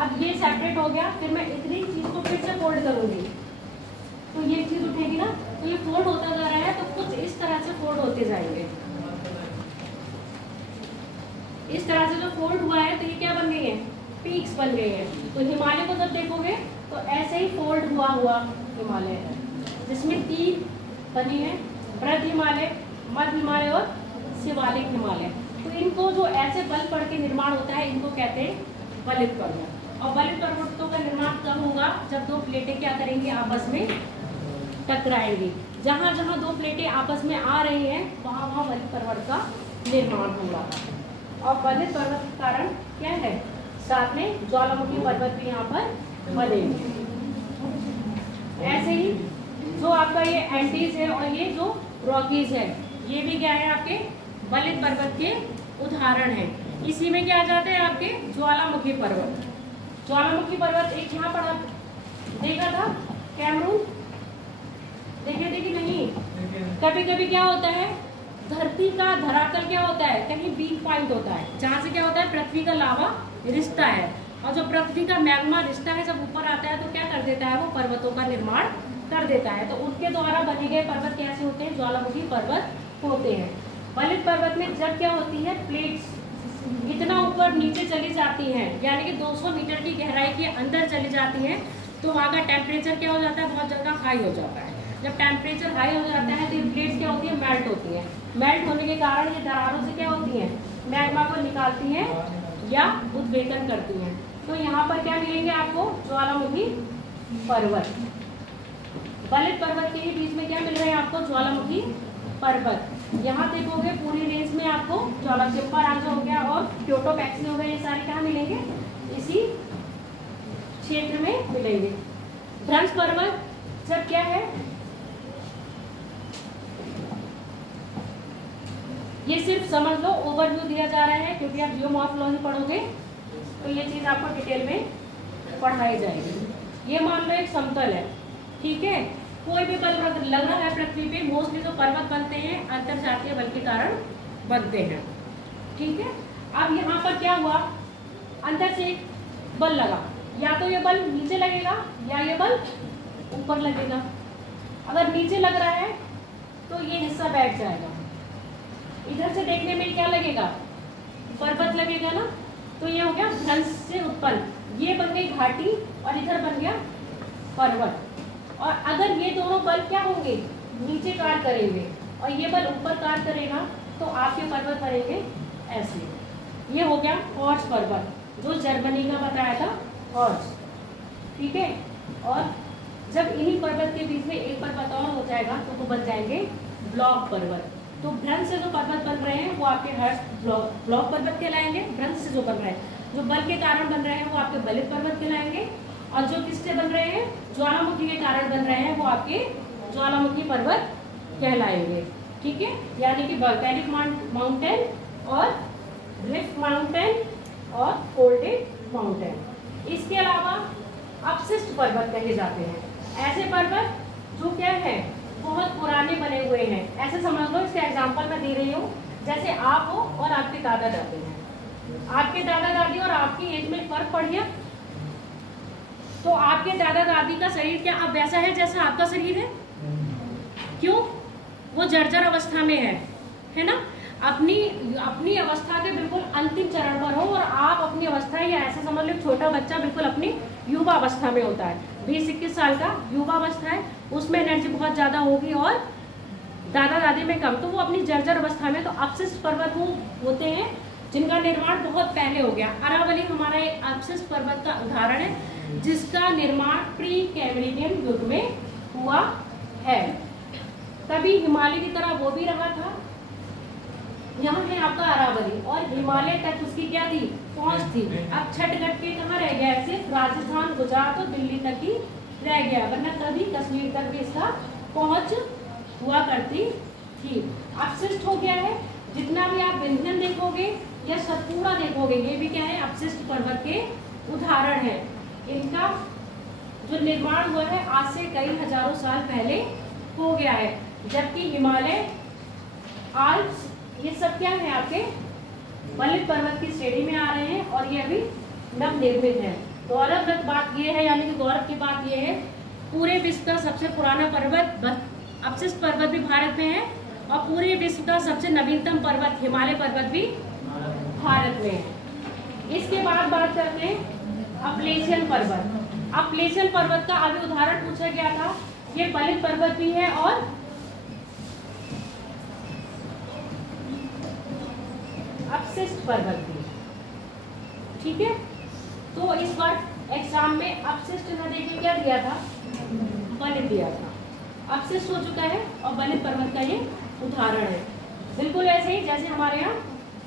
अब ये सेपरेट हो गया, फिर मैं इतनी चीज़ को फिर से फोल्ड करूँगी तो ये चीज़ उठेगी ना, तो ये फोल्ड होता जा रहा है। तो कुछ इस तरह से फोल्ड होते जाएंगे। इस तरह से जो फोल्ड हुआ है तो ये क्या बन गई है, पीक्स बन गई है। तो हिमालय को जब देखोगे तो ऐसे ही फोल्ड हुआ हुआ हिमालय है, जिसमें 3 बनी है, वृद्ध हिमालय, मध्य हिमालय और शिवालिक हिमालय। तो इनको जो ऐसे बल पड़ के निर्माण होता है, इनको कहते हैं बलित पर्वत। और बलित पर्वतों का निर्माण कब होगा, जब 2 प्लेटें क्या करेंगी, आपस में टकराएंगी। जहाँ जहाँ 2 प्लेटें आपस में आ रही हैं वहाँ वहाँ बलित पर्वत का निर्माण होगा। और बलित पर्वत का कारण क्या है, साथ में ज्वालामुखी पर्वत भी यहाँ पर बनेंगे। ऐसे ही जो आपका ये एंडीज है और ये जो रॉकीज है, ये भी क्या है, आपके बलित पर्वत के उदाहरण है। इसी में क्या आ जाते हैं, आपके ज्वालामुखी पर्वत। ज्वालामुखी पर्वत एक यहाँ पर आप देखा था, कैमरून देखे थे कि नहीं। कभी कभी क्या होता है, धरती का धरातल क्या होता है, कहीं वीक पॉइंट होता है, जहाँ से क्या होता है, पृथ्वी का लावा रिश्ता है। और जो पृथ्वी का मैग्मा रिश्ता है जब ऊपर आता है तो क्या कर देता है, वो पर्वतों का निर्माण कर देता है। तो उनके द्वारा बने गए पर्वत कैसे होते हैं, ज्वालामुखी पर्वत होते हैं। बलित पर्वत में जब क्या होती है, प्लेट्स इतना ऊपर नीचे चली जाती हैं, यानी कि 200 मीटर की गहराई के अंदर चली जाती हैं, तो वहाँ का टेम्परेचर क्या हो जाता है, बहुत ज़्यादा हाई हो जाता है। जब टेम्परेचर हाई हो जाता है तो ये प्लेट्स क्या होती है, मेल्ट होती हैं। मेल्ट होने के कारण ये दरारों से क्या होती हैं, मैग्मा को निकालती हैं या उद्वेलन करती हैं। तो यहाँ पर क्या मिलेंगे आपको, ज्वालामुखी पर्वत। बलित पर्वत के बीच में क्या मिल रहे हैं आपको, ज्वालामुखी पर्वत। यहाँ देखोगे पूरी रेंज में आपको चिंपा राजा हो गया और क्योटो पैक्सी हो गए, ये सारे कहाँ मिलेंगे, इसी क्षेत्र में मिलेंगे। भ्रंश पर्वत जब क्या है, ये सिर्फ समझ लो ओवरव्यू दिया जा रहा है, क्योंकि आप जियोमॉर्फोलॉजी पढ़ोगे तो ये चीज आपको डिटेल में पढ़ाई जाएगी। ये मान लो एक समतल है, ठीक है, कोई भी बल लग रहा है पृथ्वी पे, मोस्टली जो पर्वत बनते हैं अंतरजातीय बल के कारण बनते हैं, ठीक है। अब यहाँ पर क्या हुआ, अंदर से एक बल लगा, या तो ये बल नीचे लगेगा या ये बल ऊपर लगेगा। अगर नीचे लग रहा है तो ये हिस्सा बैठ जाएगा, इधर से देखने में क्या लगेगा, पर्वत लगेगा ना, तो ये हो गया भ्रंश से उत्पन्न, ये बन गई घाटी और इधर बन गया पर्वत। और अगर ये दोनों बल क्या होंगे, नीचे कार्य करेंगे और ये बल ऊपर कार्य करेगा, तो आपके पर्वत बनेंगे ऐसे। ये हो गया हॉर्स पर्वत, जो जर्मनी का बताया था हॉर्स, ठीक है। और जब इन्हीं पर्वत के बीच में एक पर्वत और हो जाएगा तो वो बन जाएंगे ब्लॉक पर्वत। तो भ्रंश से जो पर्वत बन रहे हैं वो आपके हर्ष ब्लॉक पर्वत कहलाएंगे। भ्रंश से जो बन रहे हैं, जो बल के कारण बन रहे हैं वो आपके बलित पर्वत कहलाएंगे, और जो किससे बन रहे हैं, ज्वालामुखी के कारण बन रहे हैं, वो आपके ज्वालामुखी पर्वत कहलाएंगे, ठीक है। यानी कि वोल्केनिक माउंटेन और रिफ्ट माउंटेन और फोल्डेड माउंटेन। इसके अलावा अपशिष्ट पर्वत कहे जाते हैं, ऐसे पर्वत जो क्या है, बहुत पुराने बने हुए हैं। ऐसे समझ लो, इसका एग्जांपल मैं दे रही हूँ, जैसे आप हो और आपके दादा दादी हैं। आपके दादा दादी और आपकी एज में फर्क पड़ गया, तो आपके दादा दादी का शरीर क्या अब वैसा है जैसा आपका शरीर है? क्यों? वो जर्जर अवस्था में है ना, अपनी अवस्था के बिल्कुल अंतिम चरण पर हो, और आप अपनी अवस्था, या ऐसे समझ लो छोटा बच्चा बिल्कुल अपनी युवा अवस्था में होता है, 20-21 साल का युवा अवस्था है, उसमें एनर्जी बहुत ज़्यादा होगी और दादा दादी में कम, तो वो अपनी जर्जर अवस्था में। तो अपशिष्ट पर्वत वो होते हैं जिनका निर्माण बहुत पहले हो गया। अरावली हमारा एक अपशिष्ट पर्वत का उदाहरण है, जिसका निर्माण प्री कैम्ब्रियन युग में हुआ है। तभी हिमालय की तरह वो भी रहा था। यहाँ है आपका अरावली, और हिमालय तक उसकी क्या थी, पहुंच थी। अब छठ घट के कहाँ रह गया, सिर्फ राजस्थान, गुजरात और दिल्ली तक ही रह गया, वरना कभी कश्मीर तक भी इसका पहुंच हुआ करती थी। अपशिष्ट हो गया है। जितना भी आप विंध्यन देखोगे या सतपुड़ा देखोगे, ये भी क्या है, अपशिष्ट पर्वत के उदाहरण है। इनका जो निर्माण हुआ है आज से कई हजारों साल पहले हो गया है, जबकि हिमालय, आल्प्स, ये सब क्या है, आपके बलित पर्वत की श्रेणी में आ रहे हैं, और ये अभी नवनिर्मित है। गौरवरत बात ये है, यानी कि गौरव की बात ये है, पूरे विश्व का सबसे पुराना पर्वत अपशिष्ट पर्वत भी भारत में है, और पूरे विश्व का सबसे नवीनतम पर्वत हिमालय पर्वत भी भारत में है। इसके बाद बात करते हैं अपलेशियन पर्वत। अपलेशियन पर्वत का अभी उदाहरण पूछा गया था, ये बलित पर्वत भी है और अपशिष्ट पर्वत भी, ठीक है। तो इस बार एग्जाम में अपशिष्ट नदी के क्या दिया था, बलित दिया था। अपशिष्ट हो चुका है और बलित पर्वत का ये उदाहरण है। बिल्कुल ऐसे ही जैसे हमारे यहाँ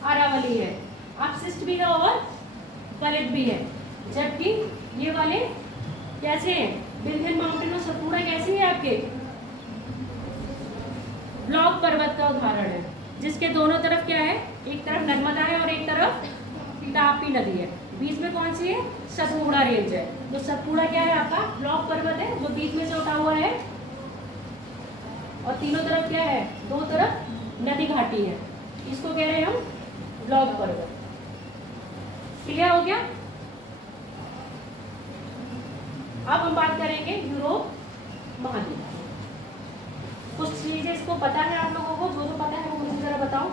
अरावली है, अपशिष्ट भी है और बलित भी है। जबकि ये वाले कैसे हैं, विंध्यन माउंटेन और सतपुड़ा कैसे है, आपके ब्लॉक पर्वत का उदाहरण है, जिसके दोनों तरफ क्या है, एक तरफ नर्मदा है और एक तरफ तापी नदी है। बीच में कौन सी है, सतपुड़ा रेंज है। तो सतपुड़ा क्या है, आपका ब्लॉक पर्वत है, जो बीच में से उठा हुआ है, और तीनों तरफ क्या है, दो तरफ नदी घाटी है, इसको कह रहे हैं हम ब्लॉक पर्वत। क्लियर हो गया? अब हम बात करेंगे यूरोप महाद्वीप। कुछ चीजें इसको पता है आप लोगों को, जो पता है वो मुझे जरा बताओ।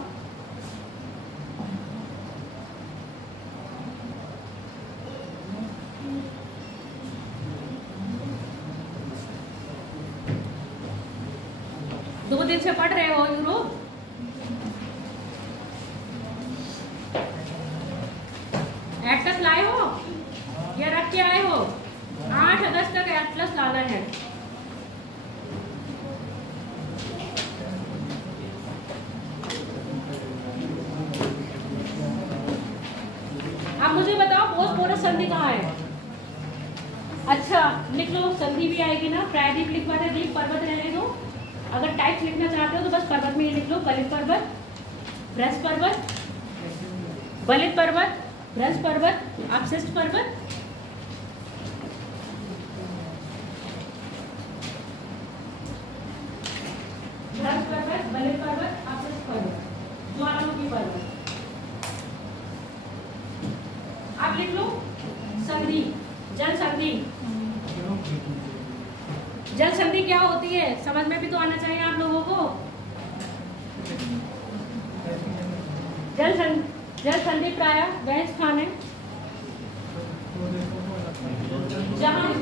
2 दिन से पढ़ रहे हो यूरोप? एटलस लाए हो या रख के आए हो? 8 अगस्त तक एटलस लाना है। अब मुझे बताओ बोसपोरस संधि कहाँ है? अच्छा लिख लो, संधि भी आएगी ना। प्रायद्वीप लिखवा दे, द्वीप पर्वत रहने दो। अगर टाइप्स लिखना चाहते हो तो बस पर्वत में ही लिख लो। बलित पर्वत, ब्रज पर्वत, बलित पर्वत, ब्रज पर्वत, अपशिष्ट पर्वत, ब्रज पर्वत, बलित पर्वत, अपशिष्ट पर्वत, ज्वालामुखी पर्वत। आप लिख लो संधि, जल संधि। जल संधि क्या होती है समझ में भी तो आना चाहिए आप लोगों को। जल संधि प्राय वह स्थान है जहाँ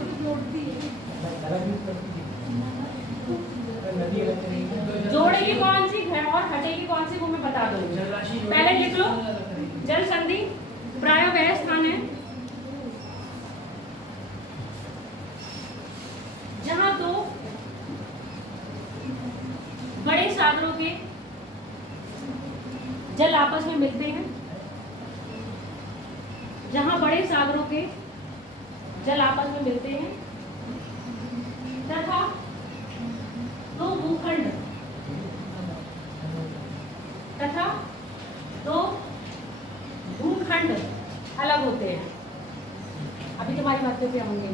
जोड़ेगी कौन सी और हटेगी कौन सी, वो मैं बता दूंगी। पहले लिख लो जल संधि प्राय वह स्थान है जहाँ दो बड़े सागरों के जल आपस में मिलते हैं, जहाँ बड़े सागरों के जल आपस में मिलते हैं तथा दो भूखंड अलग होते हैं। अभी तुम्हारी बातें क्या होंगे,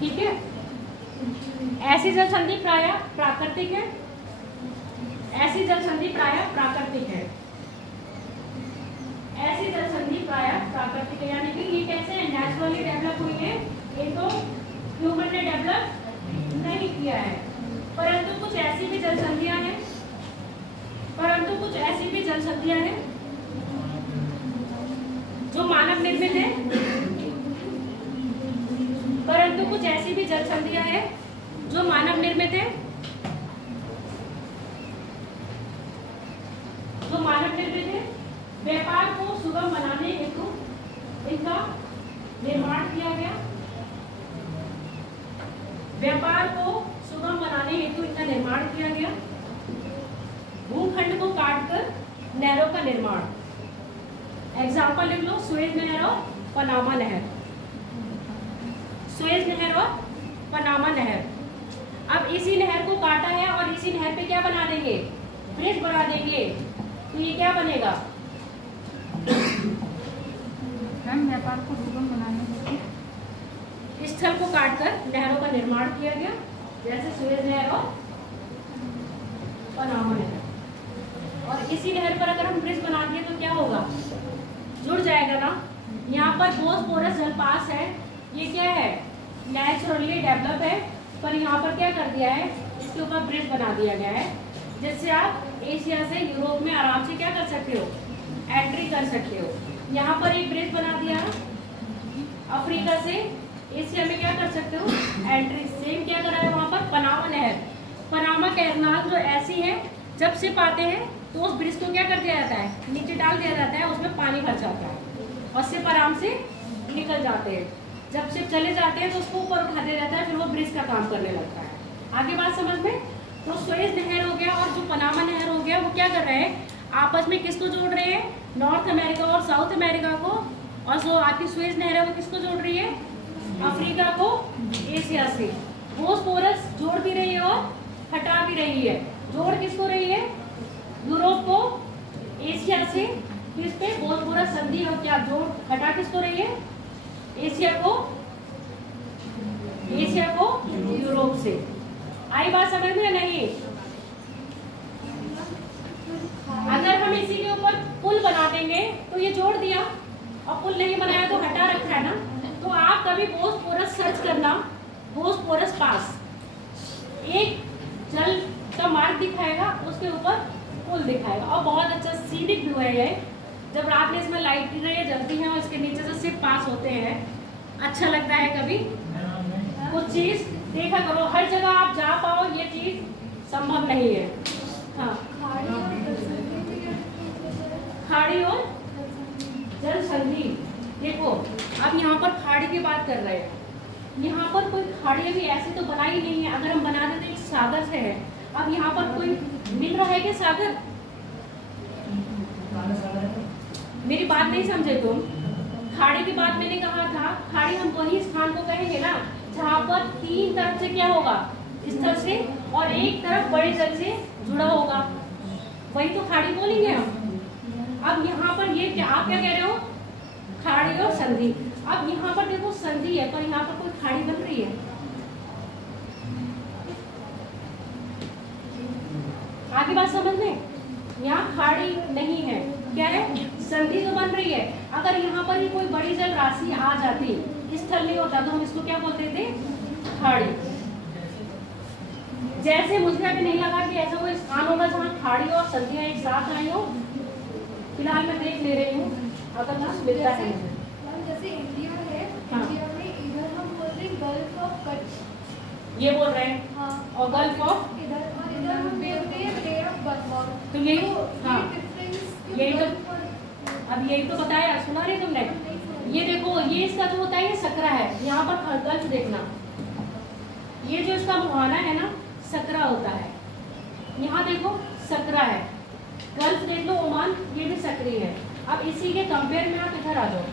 ठीक है। ऐसी जल संधि प्राय प्राकृतिक है, ऐसी जल संधि प्राय प्राकृतिक है, ऐसी जल संधि प्राय प्राकृतिक है। यानी कि ये कैसे नेचुरली डेवलप हुई है, ये तो ह्यूमन ने डेवलप नहीं किया है। परंतु कुछ ऐसी भी जल संधियां हैं, जो मानव निर्मित है। परंतु कुछ ऐसी भी जल संधियां हैं जो मानव निर्मित है, व्यापार को सुगम बनाने हेतु इनका निर्माण किया गया। व्यापार को सुगम बनाने हेतु इनका निर्माण किया गया। भूखंड को काटकर नहरों का निर्माण। एग्जाम्पल लिख लो, सुएज नहर और पनामा नहर। सुएज नहर और पनामा नहर। अब इसी नहर को काटा है और इसी नहर पे क्या बना देंगे, ब्रिज बना देंगे। तो ये क्या बनेगा, व्यापार को सुगम बनाने हेतु स्थल को काटकर नहरों का निर्माण किया गया, जैसे सुएज नहर और पनामा नहर। और इसी नहर पर अगर हम ब्रिज बना दिए तो क्या होगा, जुड़ जाएगा ना। यहाँ पर बोसपोरस जलपास है, ये क्या है, नेचुरली डेवलप है, पर यहाँ पर क्या कर दिया है, इसके ऊपर ब्रिज बना दिया गया है, जिससे आप एशिया से यूरोप में आराम से क्या कर सकते हो, एंट्री कर सकते हो। यहाँ पर एक ब्रिज बना दिया, अफ्रीका से एशिया में क्या कर सकते हो, एंट्री। सेम क्या करा है वहाँ पर, पनामा नहर। पनामा कैनाल जो ऐसी है, जब सिप आते हैं तो उस ब्रिज को क्या कर दिया जाता है, नीचे डाल दिया जाता है, उसमें पानी भर जाता है और सिप आराम से निकल जाते हैं। जब सिप चले जाते हैं तो उसको ऊपर उठा दिया जाता है, फिर वो ब्रिज का काम करने लगता है। आगे बात समझ में। तो सुएज नहर हो गया और जो पनामा नहर हो गया, वो क्या कर रहे हैं, आपस में किसको जोड़ रहे हैं, नॉर्थ अमेरिका और साउथ अमेरिका को। और जो आपकी सुएज नहर है वो किसको जोड़ रही है, अफ्रीका को एशिया से। बोसपोरस जोड़ भी रही है और हटा भी रही है। जोड़ किसको रही है, यूरोप को एशिया से, किस पे, बोसपोरस संधि। और क्या जोड़, हटा किसको रही है, एशिया को यूरोप से। आई बात समझ में नहीं। अगर हम इसी के ऊपर पुल बना देंगे तो ये जोड़ दिया, और पुल नहीं बनाया तो हटा रखा है ना। तो आप कभी बोसपोरस सर्च करना, बोसपोरस पास, एक जल का मार्ग दिखाएगा, उसके ऊपर पुल दिखाएगा, और बहुत अच्छा सीनिक व्यू है ये। जब रात में इसमें लाइट जलती हैं और इसके नीचे से सिर्फ पास होते हैं, अच्छा लगता है। कभी कुछ चीज देखा करो, हर जगह आप जा पाओ ये चीज संभव नहीं है। हाँ, खाड़ी और जल संधि। देखो अब यहाँ पर खाड़ी की बात कर रहे हैं, यहाँ पर कोई खाड़ी अभी ऐसे तो बनाई नहीं है। अगर हम बना देते एक सागर से है, अब यहाँ पर कोई मिल रहा है क्या सागर? मेरी बात नहीं समझे तुम। खाड़ी की बात मैंने कहा था, खाड़ी हम वही स्थान को कहेंगे ना जहाँ पर तीन तरफ से क्या होगा, स्थल से, और एक तरफ बड़े जल से जुड़ा होगा, वही तो खाड़ी बोलेंगे हम। अब यहाँ पर ये क्या, आप क्या कह रहे हो, खाड़ी और संधि। अब यहाँ पर देखो संधि है, पर यहाँ पर कोई खाड़ी बन रही है? आगे बात समझ में, यहाँ खाड़ी नहीं है, क्या है, संधि तो बन रही है। अगर यहाँ पर ही कोई बड़ी जल राशि आ जाती, स्थल नहीं होता, तो हम इसको क्या बोलते थे, खाड़ी। जैसे मुझे अभी नहीं लगा कि ऐसा कोई स्थान होगा जहाँ खाड़ी और संधियां एक साथ आई हो। फिलहाल मैं देख ले रही हूँ, अगर कुछ मिलता है मुझे। जैसे इंडिया है, हाँ। इंडिया में इधर हम बोल रहे हैं गल्फ ऑफ कच्छ, ये बोल रहे हैं, हाँ, और गल्फ ऑफ, इधर, और इधर हम बोलते हैं बे ऑफ बंगाल। तो यही, हाँ, डिफरेंस यही तो, अब यही तो बताया, सुना नहीं तुमने? ये देखो, ये इसका जो होता है ये सकरा है, यहाँ पर गल्फ देखना, ये जो इसका मुहाना है ना, सकरा होता है। यहाँ देखो सकरा है, गल्फ देख लो ओमान, ये भी सकरी है। अब इसी के कंपेयर में आप इधर आ जाओ,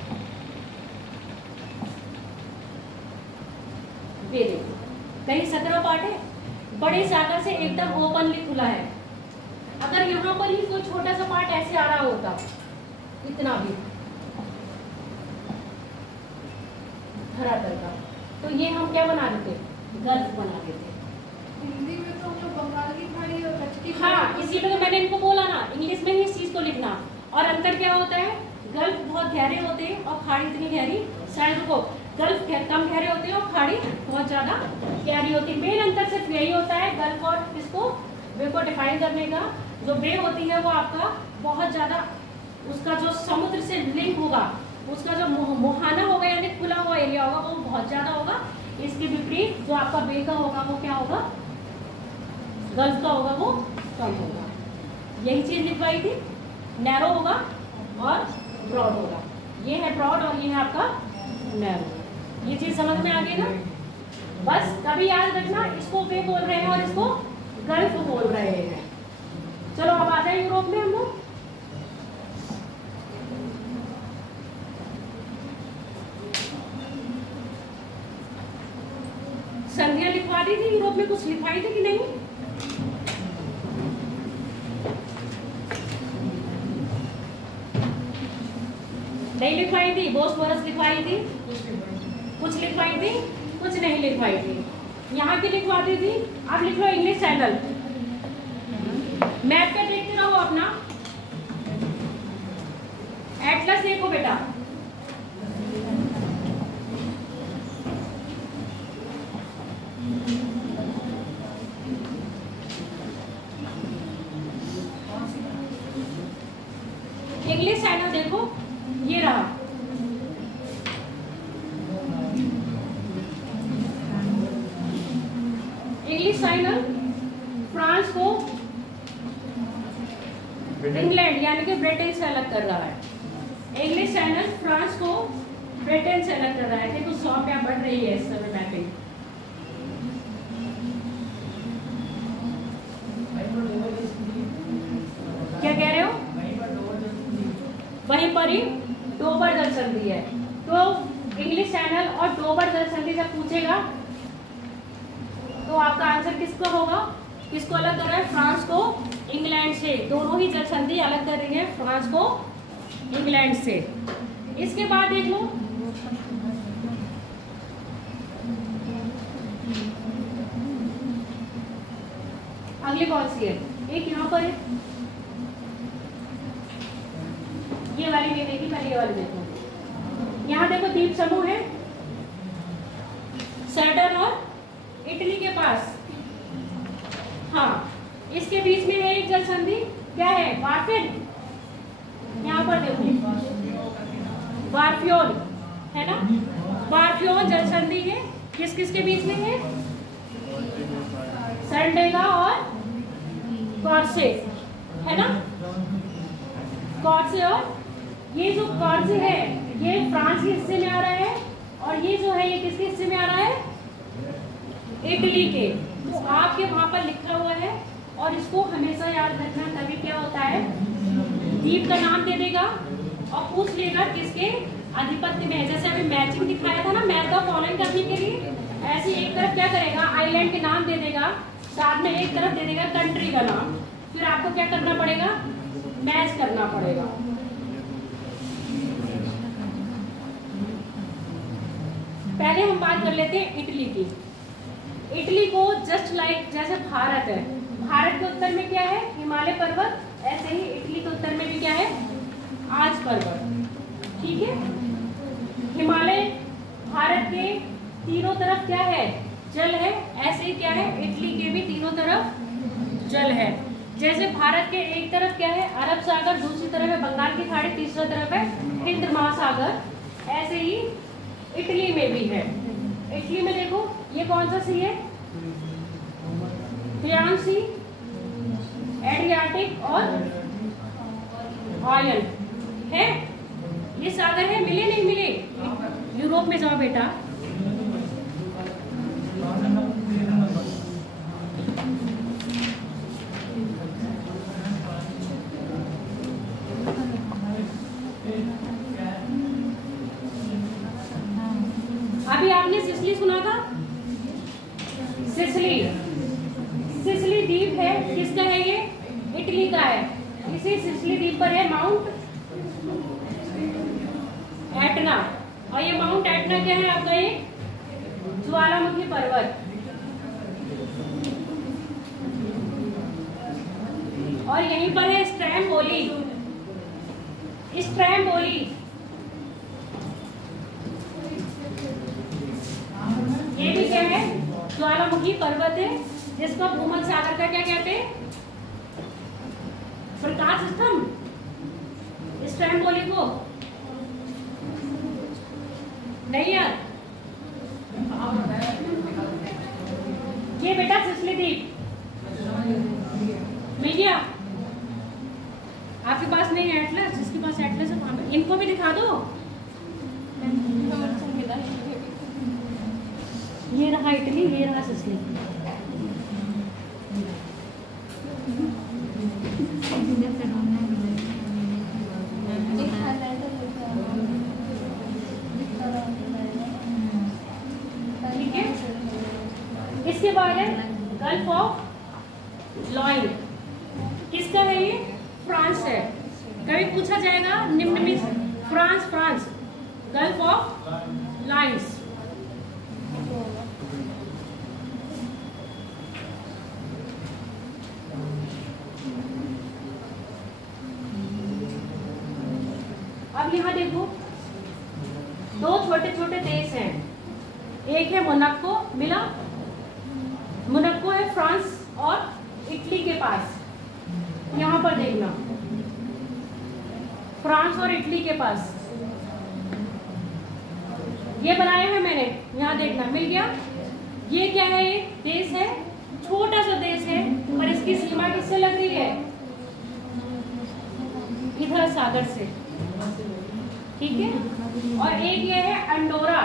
ये देखो, कहीं सकरा पार्ट है, बड़े सागर से एकदम ओपनली खुला है। अगर यहाँ पर ही कोई छोटा सा पार्ट ऐसे आ रहा होता, इतना भी धरातल का, तो ये हम क्या बना देते, गल्फ बना देते। हिंदी में तो हम लोग बंगाल की खाड़ी और कच्छ की, हाँ, इसीलिए तो मैंने इनको बोला ना, इंग्लिश में ही इस चीज को लिखना। और अंतर क्या होता है, गल्फ बहुत गहरे होते हैं और खाड़ी इतनी गहरी, शायद को गल्फ कम गहरे होते हैं और खाड़ी बहुत ज्यादा गहरी होती है। मेन अंतर सिर्फ यही होता है गल्फ और इसको, वे को डिफाइन करने का। जो बे होती है वो आपका बहुत ज्यादा, उसका जो समुद्र से लिंक होगा, उसका जो मुहाना होगा यानी खुला हुआ एरिया होगा, वो बहुत ज्यादा होगा। इसके विपरीत जो आपका बे का होगा वो क्या होगा, गल्फ का होगा, वो कम होगा। यही चीज लिखवाई थी, नैरो होगा और ब्रॉड होगा। ये है ब्रॉड और ये है आपका नैरो। ये चीज समझ में आ गई ना? बस कभी याद रखना, इसको बे बोल रहे हैं और इसको गल्फ बोल रहे हैं। चलो अब आ जाए यूरोप में हम लोग। संधियां लिखवा दी थी यूरोप में, कुछ लिखवाई थी कि नहीं? नहीं लिखवाई थी, बोस्फोरस लिखवाई थी, कुछ लिखवाई थी, कुछ नहीं लिखवाई थी। यहाँ की लिखवाती थी। अब लिख लो इंग्लिश चैनल, मैप पे देखते रहो अपना, एटलस देखो बेटा। इंग्लिश चैनल देखो, ये रहा। इंग्लिश चैनल फ्रांस को इंग्लैंड यानी कि ब्रिटेन से अलग कर रहा है। इंग्लिश चैनल फ्रांस को ब्रिटेन से अलग कर रहा है। देखो 100 क्या बढ़ रही है इस समय मैपिंग। क्या कह रहे हो? वहीं पर ही डोबर जल संधि है। तो इंग्लिश चैनल और डोबर जल संधि जब पूछेगा तो आपका आंसर किसका होगा? किसको अलग कर रहा है? फ्रांस को इंग्लैंड से। दोनों ही जल संधि अलग कर रही है फ्रांस को इंग्लैंड से। इसके बाद देख लो, अगली कौन सी है? एक यहाँ पर है, ये वाली नहीं देखी, पहले ये वाली देखो। यहाँ देखो द्वीप समूह है सर्डन और इटली के पास। हाँ, इसके बीच में है एक जल संधि, क्या है? वार्फिन। यहाँ पर देखो वार्फियोन है ना, वार्फियोन जल संधि है। किस किस के बीच में है? सैरडेगा और कॉर्से, है ना। कॉर्से, और ये जो कॉर्से है ये फ्रांस के हिस्से में आ रहा है, और ये जो है ये किसके हिस्से में आ रहा है, इटली के। तो आपके वहां पर लिखा हुआ है, और इसको हमेशा याद रखना। कभी क्या होता है, द्वीप का नाम दे देगा और पूछ लेगा किसके आधिपत्य में है। जैसे अभी मैचिंग दिखाया था ना, मैच द फॉलोइंग करने के लिए, ऐसे एक तरफ क्या करेगा, आइलैंड के नाम दे देगा, साथ में एक तरफ दे देगा कंट्री का नाम। फिर आपको क्या करना पड़ेगा, मैच करना पड़ेगा। पहले हम बात कर लेते हैं इटली की। इटली को जस्ट लाइक जैसे भारत है, भारत के उत्तर में क्या है, हिमालय पर्वत, ऐसे ही इटली के उत्तर में भी क्या है, आल्प्स पर्वत। ठीक है, हिमालय भारत के तीनों तरफ क्या है, जल है। ऐसे ही क्या है, इटली के भी तीनों तरफ जल है। जैसे भारत के एक तरफ क्या है, अरब सागर, दूसरी तरफ है बंगाल की खाड़ी, तीसरा तरफ है हिंद महासागर, ऐसे ही इटली में भी है। इटली में देखो ये कौन सा सी है, ट्रायन सी, एड्रियाटिक और आयन है। ये सागर है, मिले नहीं मिले, यूरोप में जाओ बेटा। अभी आपने सिसिली सुना था, सिसिली, सिसिली द्वीप है, किसका है ये, इटली का है। इसी सिसिली द्वीप पर है माउंट एटना, और ये माउंट एटना क्या है आपका, ये ज्वालामुखी पर्वत। और यहीं पर है स्ट्रैम्बोली, स्ट्रैम्बोली ये भी क्या है, ज्वालामुखी पर्वत है, जिसको भूमध्य सागर का क्या कहते हैं, प्रकाश स्तंभ। स्ट्रैम्बोली को नहीं यार, ये बेटा सिसिली द्वीप मिल गया। आपके पास नहीं है एटलस, जिसके पास एटलस है वहां पे इनको भी दिखा दो। ये रहा इटली, ये रहा सिसिली। ठीक है, इसके बाद है गल्फ ऑफ लॉइन, किसका है ये, फ्रांस है। कभी पूछा जाएगा निम्न में France, France, gulf of lines. अब यहाँ देखो दो छोटे छोटे देश हैं, एक है मोनाको, मिला, मोनाको है फ्रांस और इटली के पास। यहाँ पर देखना, फ्रांस और इटली के पास ये बनाया है मैंने, यहाँ देखना, मिल गया। ये क्या है, ये देश है, छोटा सा देश है, और इसकी सीमा किससे लग रही है, इधर सागर से। ठीक है, और एक ये है अंडोरा,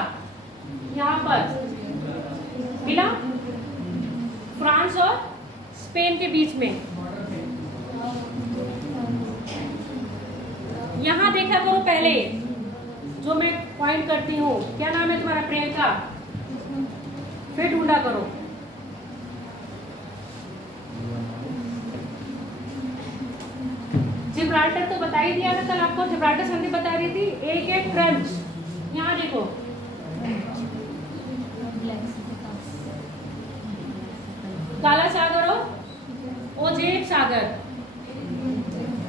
यहाँ पर मिला, फ्रांस और स्पेन के बीच में। यहाँ देखा करो पहले, जो मैं पॉइंट करती हूँ, क्या नाम है तुम्हारा, प्रियंका, फिर ढूंढा करो। जिब्राल्टर तो बता ही दिया था कल आपको, जिब्राल्टर संधि बता रही थी। एक है ट्रेंच, यहाँ देखो, काला सागर और ओजेब सागर,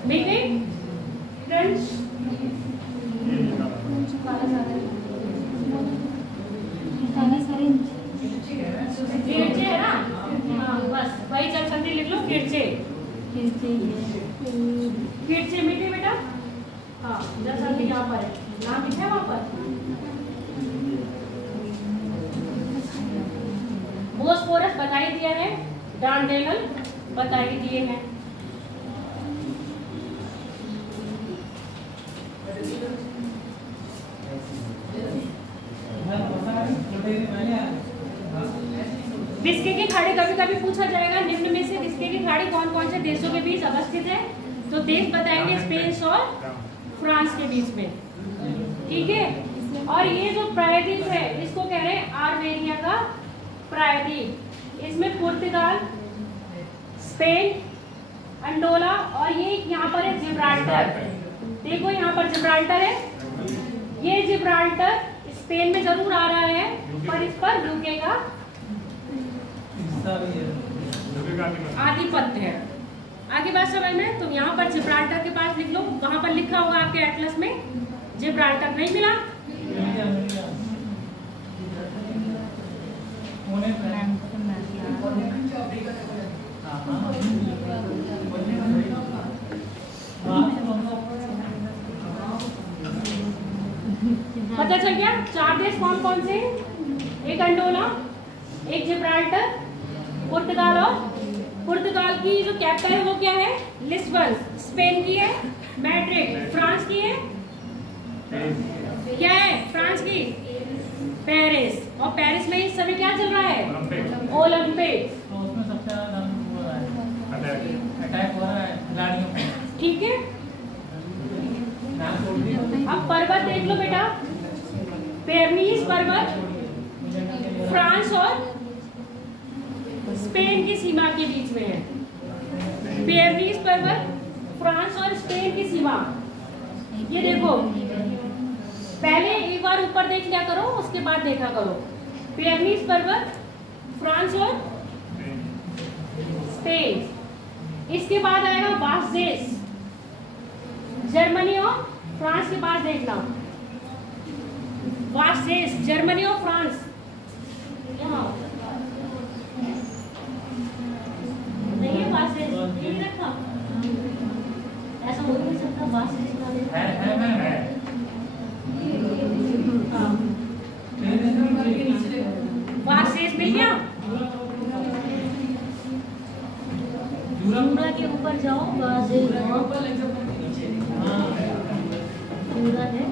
मीटिंग ट्रेंच, किरचे है ना, हाँ बस वही जल संधि लिख लो, किरचे, किरचे मीठे बेटा, हाँ जल संधि यहाँ पर है, नाम लिखा है वहाँ पर। बोस्फोरस बताइए ही दिया है, डार्डेनल बता ही दिए हैं। विस्के की खाड़ी कभी कभी पूछा जाएगा, निम्न में से विस्के की खाड़ी कौन कौन से देशों के बीच अवस्थित है? तो देश बताएंगे स्पेन और फ्रांस के बीच में, ठीक है। और ये जो प्रायद्वीप है इसको कह रहे हैं आर्मेनिया का प्रायद्वीप। इसमें पुर्तगाल, स्पेन, अंडोला और ये यहाँ पर है जिब्राल्टर। देखो यहाँ पर जिब्राल्टर है, ये जिब्राल्टर स्पेन में जरूर आ रहा है पर इस पर यूके का आधिपत्य है। आगे बात समझ में, तो यहाँ पर जिब्राल्टर के पास लिख लो, वहां पर लिखा होगा आपके एटलस में जिब्राल्टर, नहीं मिला? पता चल गया? 4 देश कौन कौन से? एक अंडोला, एक जिब्राल्टर, पुर्तगाल। और पुर्तगाल की जो कैपिटल है वो क्या है? लिस्बन। स्पेन की है मैड्रिड। फ्रांस की है क्या है? फ्रांस की पेरिस। और पेरिस में इस समय क्या चल रहा है? ओलंपिक। तो उसमें सबसे ज्यादा अटैक हो रहा है खिलाड़ियों पे, ठीक है। अब पर्वत देख लो बेटा, पेरनीस पर्वत फ्रांस और स्पेन की सीमा के बीच में है। पेरनीस पर्वत फ्रांस और स्पेन की सीमा। ये देखो, पहले एक बार ऊपर देख लिया करो, उसके बाद देखा करो। पेरनीस पर्वत फ्रांस और स्पेन। इसके बाद आएगा वासदेश, जर्मनी और फ्रांस के पास देखना। वासदेश जर्मनी और फ्रांस, यहाँ नहीं है वासदेश, ये नहीं रखा, ऐसा हो नहीं सकता। वासदेश वासदेश मिल गया। जूरा के ऊपर जाओ, वासदेश पूरा है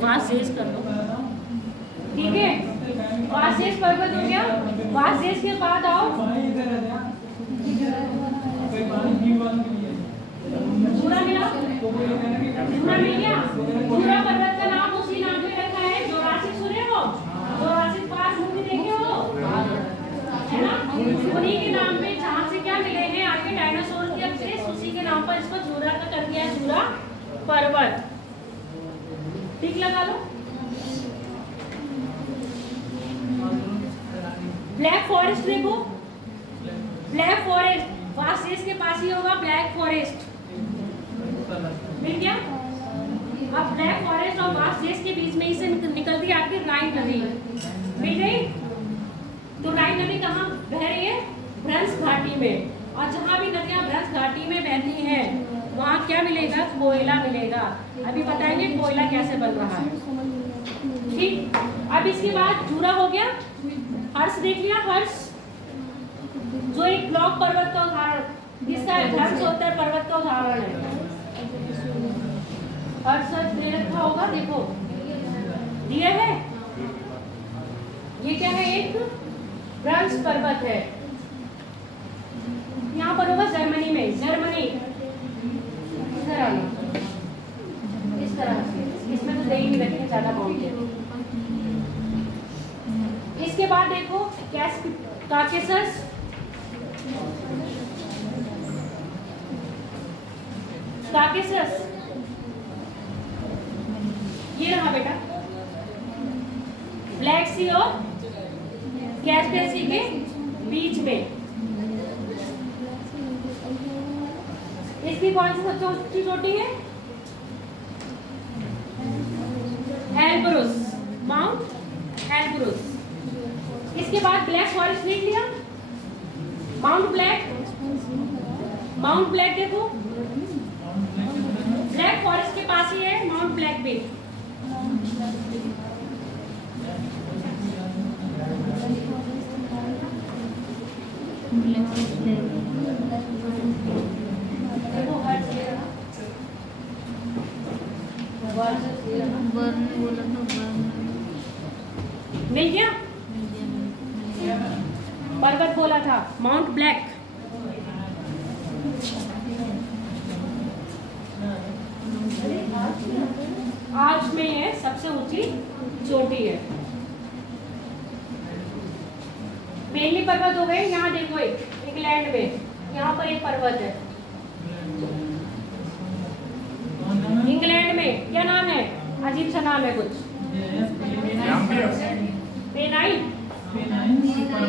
वासदेश कर लो, ठीक है। वासदेश पर्वत हो गया। वासदेश के बाद आओ जूरा मिला, जूरा मिल गया। जूरा पर्वत का नाम उसी नाम पे रखा है, जोरासिक सुने हो? जोरासिक पार्क मूवी देखे हो, है ना? उन्हीं के नाम पे जहाँ से क्या मिले हैं आपके डायनासोर के अवशेष, उसी के नाम पर इसको जूरा का कर दिया है, जूरा पर्वत। ठीक लगा लो। ब्लैक फॉरेस्ट देखो, ब्लैक फॉरेस्ट वासदेश के पास ही होगा। ब्लैक फॉरेस्ट मिल गया। अब ब्लैक फॉरेस्ट और वासदेश के बीच में ही से निकलती है आपकी राइन नदी, मिल गई। तो राइन नदी कहाँ बह रही है? भ्रंश घाटी में। और जहाँ भी नदियाँ भ्रंश घाटी में बहती हैं वहाँ क्या मिलेगा? कोयला मिलेगा। अभी बताएंगे कोयला कैसे बन रहा है, ठीक। अब इसके बाद जूरा हो गया। हर्ष देख लिया, हर्ष जो एक ब्लॉक पर्वत का उदाहरण, जिसका हर्ष उत्तर पर्वत का उदाहरण है। हर्ष दे रखा होगा, देखो दिया है। ये क्या है? एक ब्रंश पर्वत है। यहाँ पर होगा जर्मनी में, जर्मनी इधर आना, इस तरह से। इसमें तो दही भी रखेंगे ज्यादा माउंटेन। इसके बाद देखो काकेसस, काकेसस ये रहा बेटा, ब्लैक सी और कैस्पियन सी के बीच में। इसकी कौन सी सबसे ऊंची चोटी है? Elbrus, mount Elbrus. इसके बाद ब्लैक फॉरेस्ट देख लिया, माउंट ब्लैक माउंट ब्लैक देखो, ब्लैक फॉरेस्ट के पास ही है माउंट ब्लैक भी। देखो हर मिल गया, पर्वत बोला था माउंट ब्लैक। आर्च में है, सबसे ऊंची चोटी है। पहली पर्वत हो गई, यहाँ देखो एक लैंड में, यहाँ पर एक पर्वत है इंग्लैंड में, क्या नाम है, अजीब सा नाम है कुछ,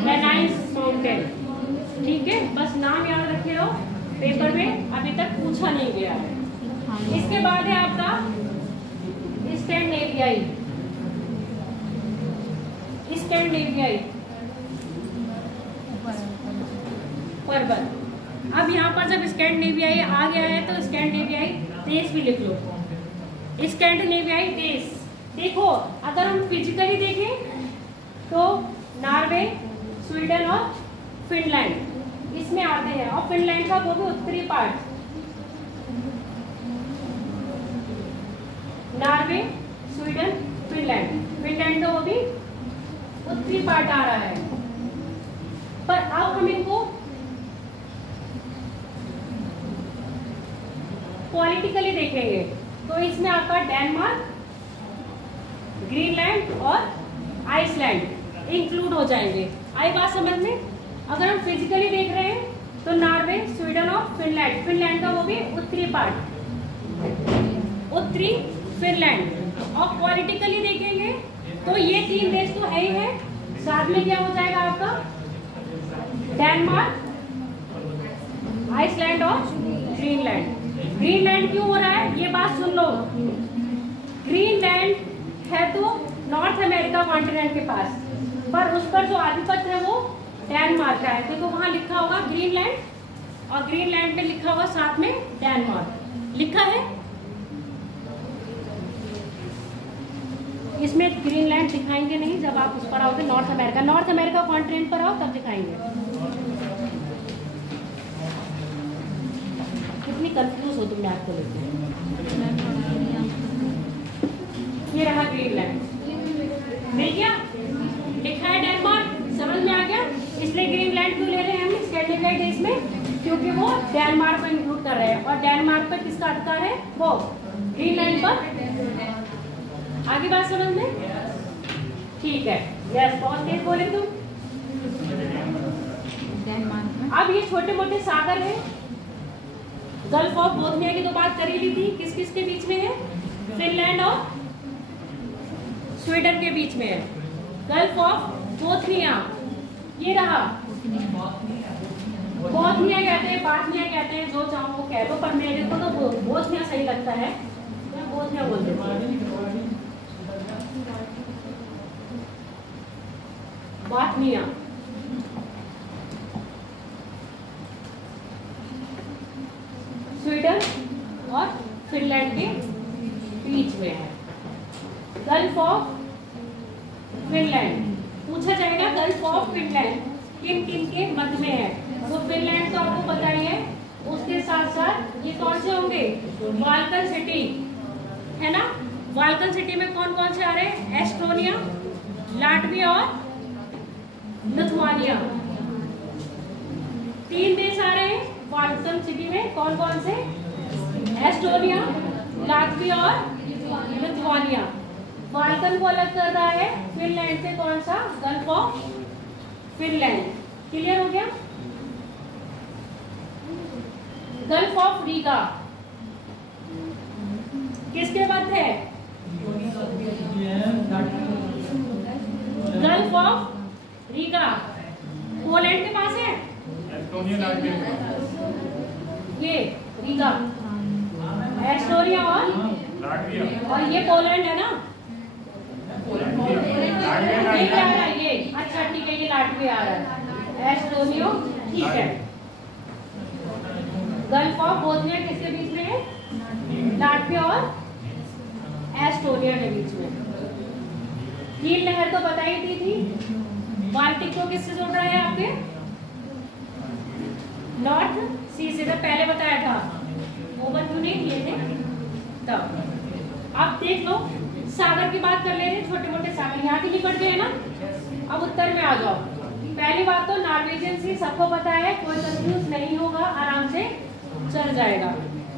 पेनाइन्स माउंटेन। ठीक है, बस नाम याद रखे हो, पेपर में अभी तक पूछा नहीं गया है। इसके बाद है आपका स्कैंडिनेवियाई। स्कैंडिनेवियाई पर्वत। अब यहाँ पर जब स्कैंडिनेवियाई आ गया है तो स्कैंडिनेवियाई देश भी लिख लो। स्कैंडिनेवियाई देश देखो, अगर हम फिजिकली देखें तो नॉर्वे, स्वीडन और फिनलैंड इसमें आते हैं, और फिनलैंड का वो भी उत्तरी पार्ट। नॉर्वे, स्वीडन, फिनलैंड का वो भी उत्तरी पार्ट आ रहा है। पर अब हम इनको पॉलिटिकली देखेंगे तो इसमें आपका डेनमार्क, ग्रीनलैंड और आइसलैंड इंक्लूड हो जाएंगे। आई बात समझ में? अगर हम फिजिकली देख रहे हैं तो नॉर्वे, स्वीडन और फिनलैंड का वो भी उत्तरी पार्ट, उत्तरी फिनलैंड। और पॉलिटिकली देखेंगे तो ये तीन देश तो है ही है, साथ में क्या हो जाएगा आपका डेनमार्क, आइसलैंड और ग्रीनलैंड। ग्रीनलैंड क्यों हो रहा है, ये बात सुन लो। ग्रीनलैंड है तो नॉर्थ अमेरिका कॉन्टिनेंट के पास, पर उस पर जो आधिपत्य है वो डेनमार्क का है। देखो वहां लिखा होगा ग्रीनलैंड, और ग्रीनलैंड में लिखा होगा साथ में डेनमार्क लिखा है। इसमें ग्रीनलैंड दिखाएंगे नहीं, जब आप उस पर आओगे नॉर्थ अमेरिका कॉन्टिनेंट पर आओ तब दिखाएंगे। कितनी कंफ्यूज हो तुम मैप को लेकर। ये रहा ग्रीनलैंड, मिल गया, लिखा है डेनमार्क, समझ में आ गया। इसलिए ग्रीनलैंड क्यों ले रहे हैं हम स्कैंडिनेवियाई देश में, क्योंकि वो डेनमार्क को इंक्लूड कर रहे हैं, और डेनमार्क पर किसका अधिकार है, वो ग्रीनलैंड पर। आगे बात समझ में? ठीक है, यस, बहुत तेज बोले तुम। अब ये छोटे मोटे सागर है, गल्फ ऑफ बोथनिया की तो बात कर ही ली थी, किस किस के बीच में है, फिनलैंड और स्वीडन के बीच में है। गल्फ ऑफ बोथनिया ये रहा, बोथनिया कहते हैं, बाथनिया कहते हैं, जो चाहो वो कह लो, पर मेरे को तो बोथनिया सही लगता है, मैं बोथनिया बोल देती हूँ। बाथनिया स्वीडन और फिनलैंड के बीच में है। गल्फ ऑफ फिनलैंड पूछा जाएगा, गल्फ ऑफ फिनलैंड किन किन के मध्य में है, तो फिनलैंड तो आपको पता ही है, उसके साथ साथ ये कौन से होंगे, बाल्कन सिटी है ना। बाल्कन सिटी में कौन कौन से आ रहे हैं, एस्टोनिया, लाटविया और लिथुआनिया, तीन देश आ रहे हैं बाल्कन सिटी में। कौन कौन से, एस्टोनिया, लाटविया और लिथुआनिया। बाल्कन को अलग कर रहा है फिनलैंड से, कौन सा, गल्फ ऑफ फिनलैंड। क्लियर हो गया। गल्फ ऑफ रीगा किसके मध्य है, गल्फ ऑफ रीगा पोलैंड के पास है, ये रीगा, एस्टोनिया और ये पोलैंड है ना, ये क्या आ रहा है, ये अच्छा ठीक है, ये लाटविया आ रहा है, एस्टोनिया ठीक है। गल्फ ऑफ बोस्निया किसके बीच में है? लाटविया और एस्टोनिया के बीच में। नील नहर तो बताई थी। बाल्टिक को किससे जोड़ रहा है आपके? नॉर्थ सी से, तो पहले बताया था, ओवर क्यों नहीं किए थे तब। अब देख लो, सागर की बात कर ले रहे, छोटे मोटे सागर यहाँ के निकट गए ना। अब उत्तर में आ जाओ। पहली बात तो नॉर्वेजियन सी सबको पता है, कोई कंफ्यूज नहीं होगा, आराम से चल जाएगा।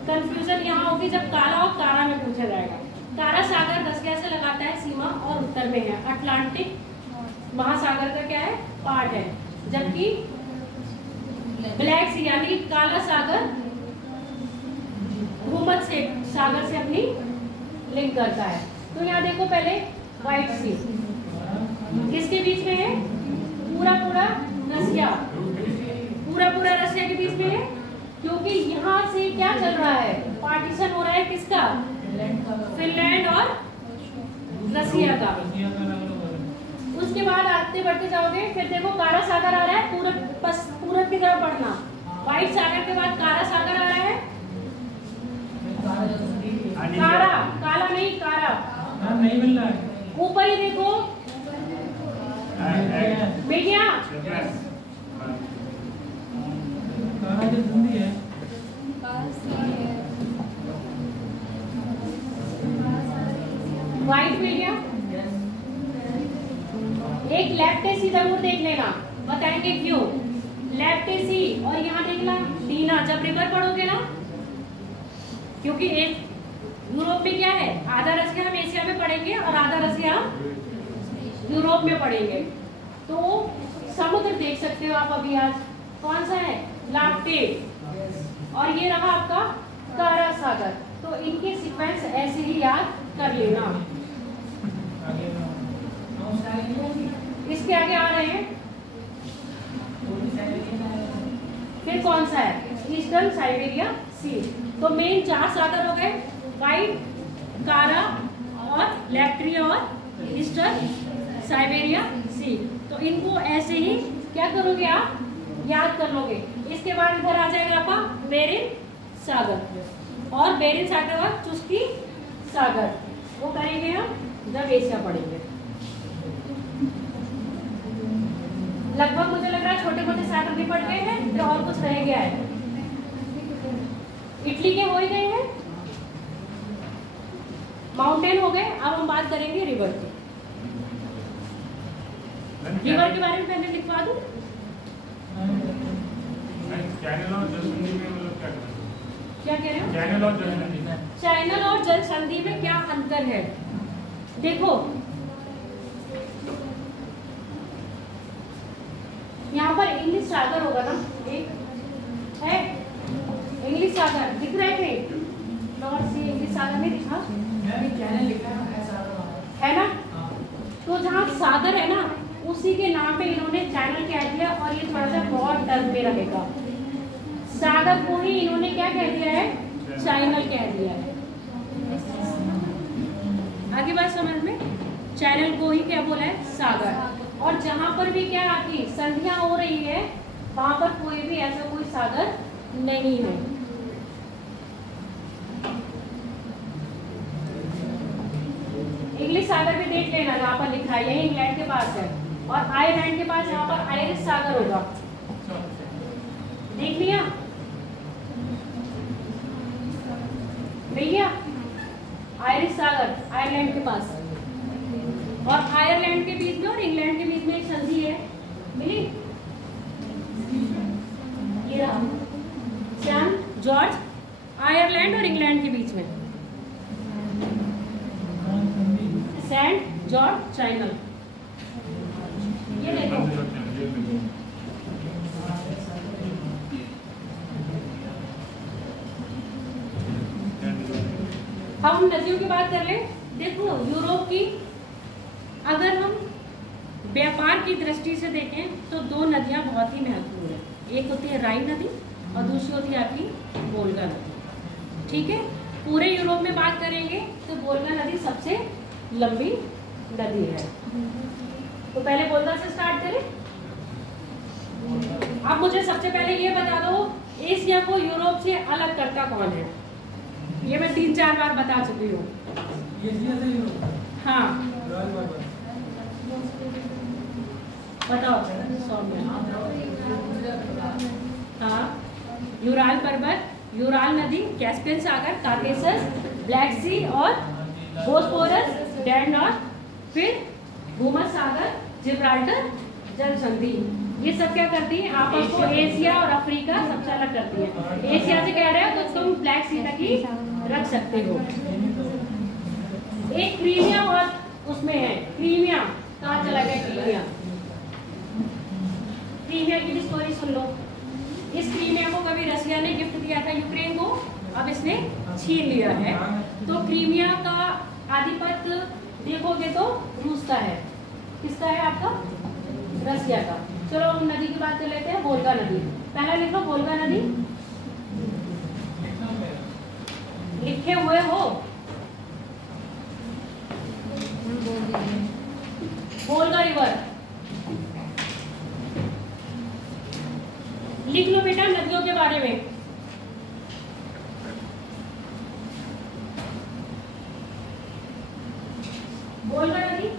कंफ्यूजन यहाँ होगी जब काला और कारा में पूछा जाएगा। कारा सागर रसिया से लगाता है सीमा और उत्तर में है। अटलांटिक महासागर का क्या है? पार्ट है। जबकि ब्लैक सी यानी काला सागर भूमध्य से सागर से अपनी लिंक करता है। तो यहाँ देखो पहले व्हाइट सी किसके बीच में है? पूरा पूरा रसिया, पूरा पूरा रसिया के बीच में है, क्योंकि यहाँ से क्या चल रहा है? पार्टीशन हो रहा है किसका? फिनलैंड और रसिया का। उसके बाद आगे बढ़ते जाओगे, फिर देखो कारा सागर आ रहा है, पूरब की तरफ बढ़ना। व्हाइट सागर के बाद कारा सागर आ रहा है। कारा, काला नहीं, कारा नहीं मिल रहा है। ऊपर ही देखो, मिल गया। कारा जो बूंदी है, व्हाइट मिल गया। एक लेफ्टेसी जरूर देख लेना, बताएंगे क्यों। लेफ्टेसी और यहाँ देखना डीना, जब रिवर पढ़ोगे ना, क्योंकि एक यूरोप में क्या है, आधा रसिया हम एशिया में पढ़ेंगे और आधा रसिया हम यूरोप में पढ़ेंगे। तो समुद्र देख सकते हो आप अभी आज, कौन सा है? लाप्टे, और ये रहा आपका कारा सागर। तो इनके सीक्वेंस ऐसे ही याद कर लेना। इसके आगे आ रहे हैं, फिर कौन सा है? ईस्टर्न साइबेरिया सी। तो मेन 4 सागर हो गए, व्हाइट, कारा और लैक्ट्रिया और ईस्टर्न साइबेरिया सी। तो इनको ऐसे ही क्या करोगे आप? याद कर लोगे। इसके बाद इधर आ जाएगा आपका बेरिंग सागर, और बेरिंग सागर बाद चुस्की सागर। वो करेंगे हम जब एशिया पढ़ेंगे। लगभग मुझे लग रहा है छोटे मोटे सागर भी पढ़ गए हैं, जो और कुछ रह गया है। इटली के हो ही गए हैं, माउंटेन हो गए। अब हम बात करेंगे रिवर की। रिवर के बारे में पहले लिखवा दूं। चैनल और जल संधि में मतलब क्या कह रहे हो? चैनल और जल संधि में, चैनल और जल संधि में क्या अंतर है? देखो यहाँ पर इंग्लिश सागर होगा ना, एक है इंग्लिश सागर दिख रहा है कहीं? नॉर्थ सी इंग्लिश सागर नहीं दिखा? चैनल लिखा है ना? तो जहाँ सागर है ना, उसी के नाम पे इन्होंने चैनल कह दिया, और ये थोड़ा सा ब्रॉड टर्म में रहेगा। सागर को ही इन्होंने क्या कह दिया है? चैनल कह दिया है। आगे बात समझ में, चैनल को ही क्या बोला है? सागर। और जहां पर भी क्या आती संधियां हो रही है, वहां पर कोई भी ऐसा कोई सागर नहीं है। इंग्लिश सागर भी देख लेना, जहां पर लिखा है, यही इंग्लैंड के पास है, और आयरलैंड के पास यहाँ पर आयरिश सागर होगा। देख लिया? मिल गया? आयरिश सागर आयरलैंड के पास, और आयरलैंड के बीच में और इंग्लैंड के बीच में एक संधि है, मिली? ये रहा सेंट जॉर्ज, आयरलैंड और इंग्लैंड के बीच में सेंट जॉर्ज चैनल। ये देखो, अब हम नदियों की बात कर ले। देखो यूरोप की अगर हम व्यापार की दृष्टि से देखें तो 2 नदियां बहुत ही महत्वपूर्ण है। एक होती है राइन नदी और दूसरी होती है आपकी वोल्गा नदी। ठीक है, पूरे यूरोप में बात करेंगे तो वोल्गा नदी सबसे लंबी नदी है। तो पहले वोल्गा से स्टार्ट करें। अब मुझे सबसे पहले ये बता दो, एशिया को यूरोप से अलग करता कौन है? ये मैं 3-4 बार बता चुकी हूँ। एशिया से यूरोप। हाँ यूराल पर्वत। बताओ सौम्या। हाँ, यूराल पर्वत, यूराल नदी, कैस्पियन सागर, काकेसस, ब्लैक सी और बोस्फोरस, डैनॉर्थ, फिर भूमध्य सागर, जिब्राल्टर जल संधि। ये सब क्या करती है? आपस को एशिया और अफ्रीका सबसे अलग करती है। एशिया से कह रहे हो तो तुम ब्लैक सी तक ही रख सकते हो। एक क्रीमिया और उसमें है, क्रीमिया कहाँ चला गया? क्रीमिया, क्रीमिया की भी स्टोरी सुन लो। इस क्रीमिया को कभी रशिया ने गिफ्ट दिया था यूक्रेन को, अब इसने छीन लिया है। तो क्रीमिया का आधिपत्य देखोगे तो रूस का है। किसका है आपका? रशिया का। चलो हम नदी की बात कर लेते हैं, वोल्गा नदी। पहला लिखो वोल्गा नदी, लिखे हुए हो? वोल्गा रिवर लिख लो बेटा, नदियों के बारे में। वोल्गा नदी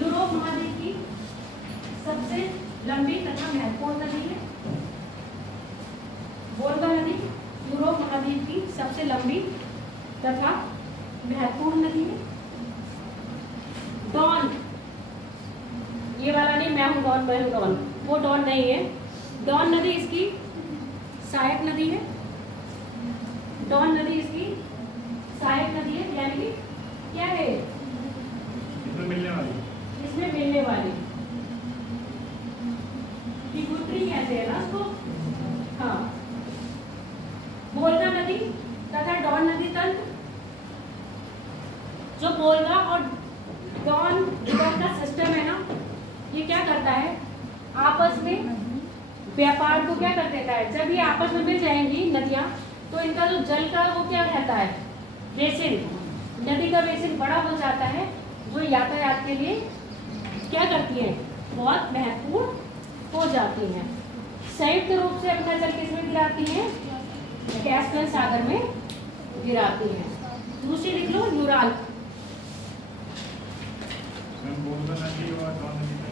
यूरोप महाद्वीप की सबसे लंबी तथा महत्वपूर्ण नदी है। वोल्गा नदी यूरोप महाद्वीप की सबसे लंबी तथा महत्वपूर्ण नदी है। डॉन, ये वाला नहीं, मैं हूं डॉन, मैं हूं डॉन, वो डॉन नहीं है। डॉन नदी इसकी सहायक नदी है। डॉन नदी इसकी सहायक नदी है, यानी कि क्या है? इसमें मिलने वाली, इसमें मिलने वाली ट्रिब्यूटरी कहते हैं ना उसको। हाँ, वोल्गा नदी तथा डॉन नदी तंत्र, जो वोल्गा और डॉन रिवर का सिस्टम है ना, ये क्या करता है? आपस में व्यापार को क्या कर देता है? जब ये आपस में मिल जाएंगी नदियां, तो इनका जो जल का वो क्या रहता है? बेसिन, नदी का बेसिन बड़ा हो जाता है, जो यातायात के लिए क्या करती है? बहुत महत्वपूर्ण हो जाती हैं। संयुक्त रूप से अपना जल किसमें गिराती हैं? कैस्पियन सागर में गिराती हैं। दूसरी लिख लो यूराल। वोल्गा नदी और डॉन नदी का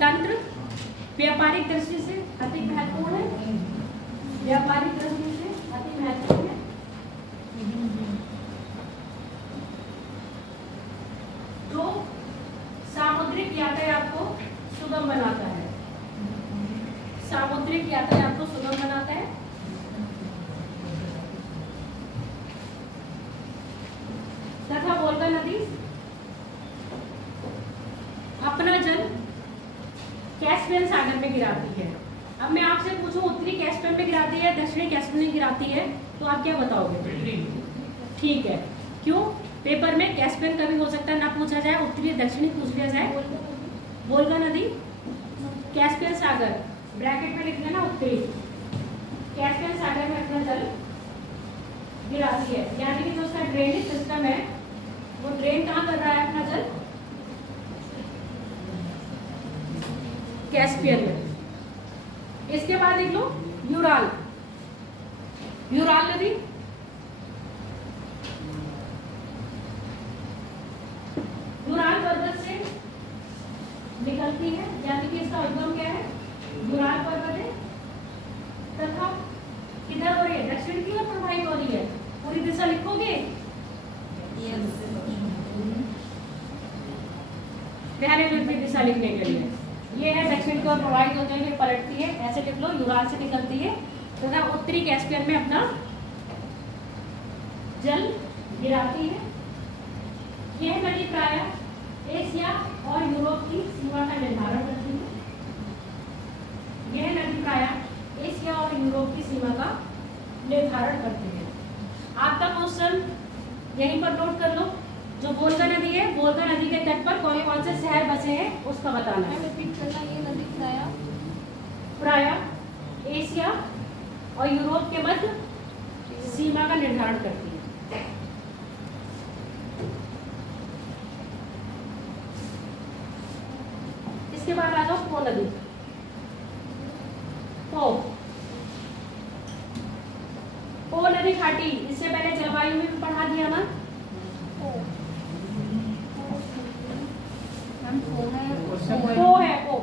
तंत्र व्यापारिक दृष्टि से अति महत्वपूर्ण है। व्यापारिक दृष्टि से अति महत्वपूर्ण है। जो सामुद्रिक यातायात को सुगम बनाता है। सामुद्रिक यातायात को सुगम बनाता है। तथा वोल्गा नदी अपना जल कैस्पियन सागर में गिराती है। अब मैं आपसे पूछूं, उत्तरी कैस्पियन में गिराती है, दक्षिणी कैस्पियन में गिराती है, तो आप क्या बताओगे? ठीक है, क्यों? पेपर में कैस्पियन कभी हो सकता है ना पूछा जाए, उत्तरी दक्षिणी पूछ लिया जाए। वोल्गा नदी कैस्पियन सागर ब्रैकेट में लिख लेना, उत्तरी कैस्पियन सागर में अपना जल गिराती है। यानी कि जो उसका ड्रेनेज सिस्टम है, वो ड्रेन कहाँ कर रहा है अपना जल? कैस्पियन में। इसके बाद देख लो यूराल। यूराल नदी यूराल पर्वत से निकलती है, यानी कि इसका उद्गम क्या है? यूराल पर्वत है, तथा किधर हो रही है? दक्षिण की ओर प्रवाहित हो रही है। पूरी दिशा लिखोगे? रहने दो दिशा लिखने के लिए। ये है दक्षिण की ओर प्रवाहित होते हुए पलटती है, ऐसे लिख लो, यूराल से निकलती है तथा उत्तरी कैस्पियन में अपना जल गिराती है। यह नदी प्रायः एशिया और यूरोप की सीमा का निर्धारण करती है। यह नदी प्रायः एशिया और यूरोप की सीमा का निर्धारण करती है। आपका क्वेश्चन यहीं पर नोट कर लो। जो वोल्गा नदी है, वोल्गा नदी के तट पर कौन कौन से शहर बसे हैं उसका बताना है। ये नदी प्रायः एशिया और यूरोप के मध्य सीमा का निर्धारण करती है। इसके बाद आ जाओ पो नदी। पो नदी घाटी, इससे पहले जलवायु में भी पढ़ा दिया ना। पो है पो,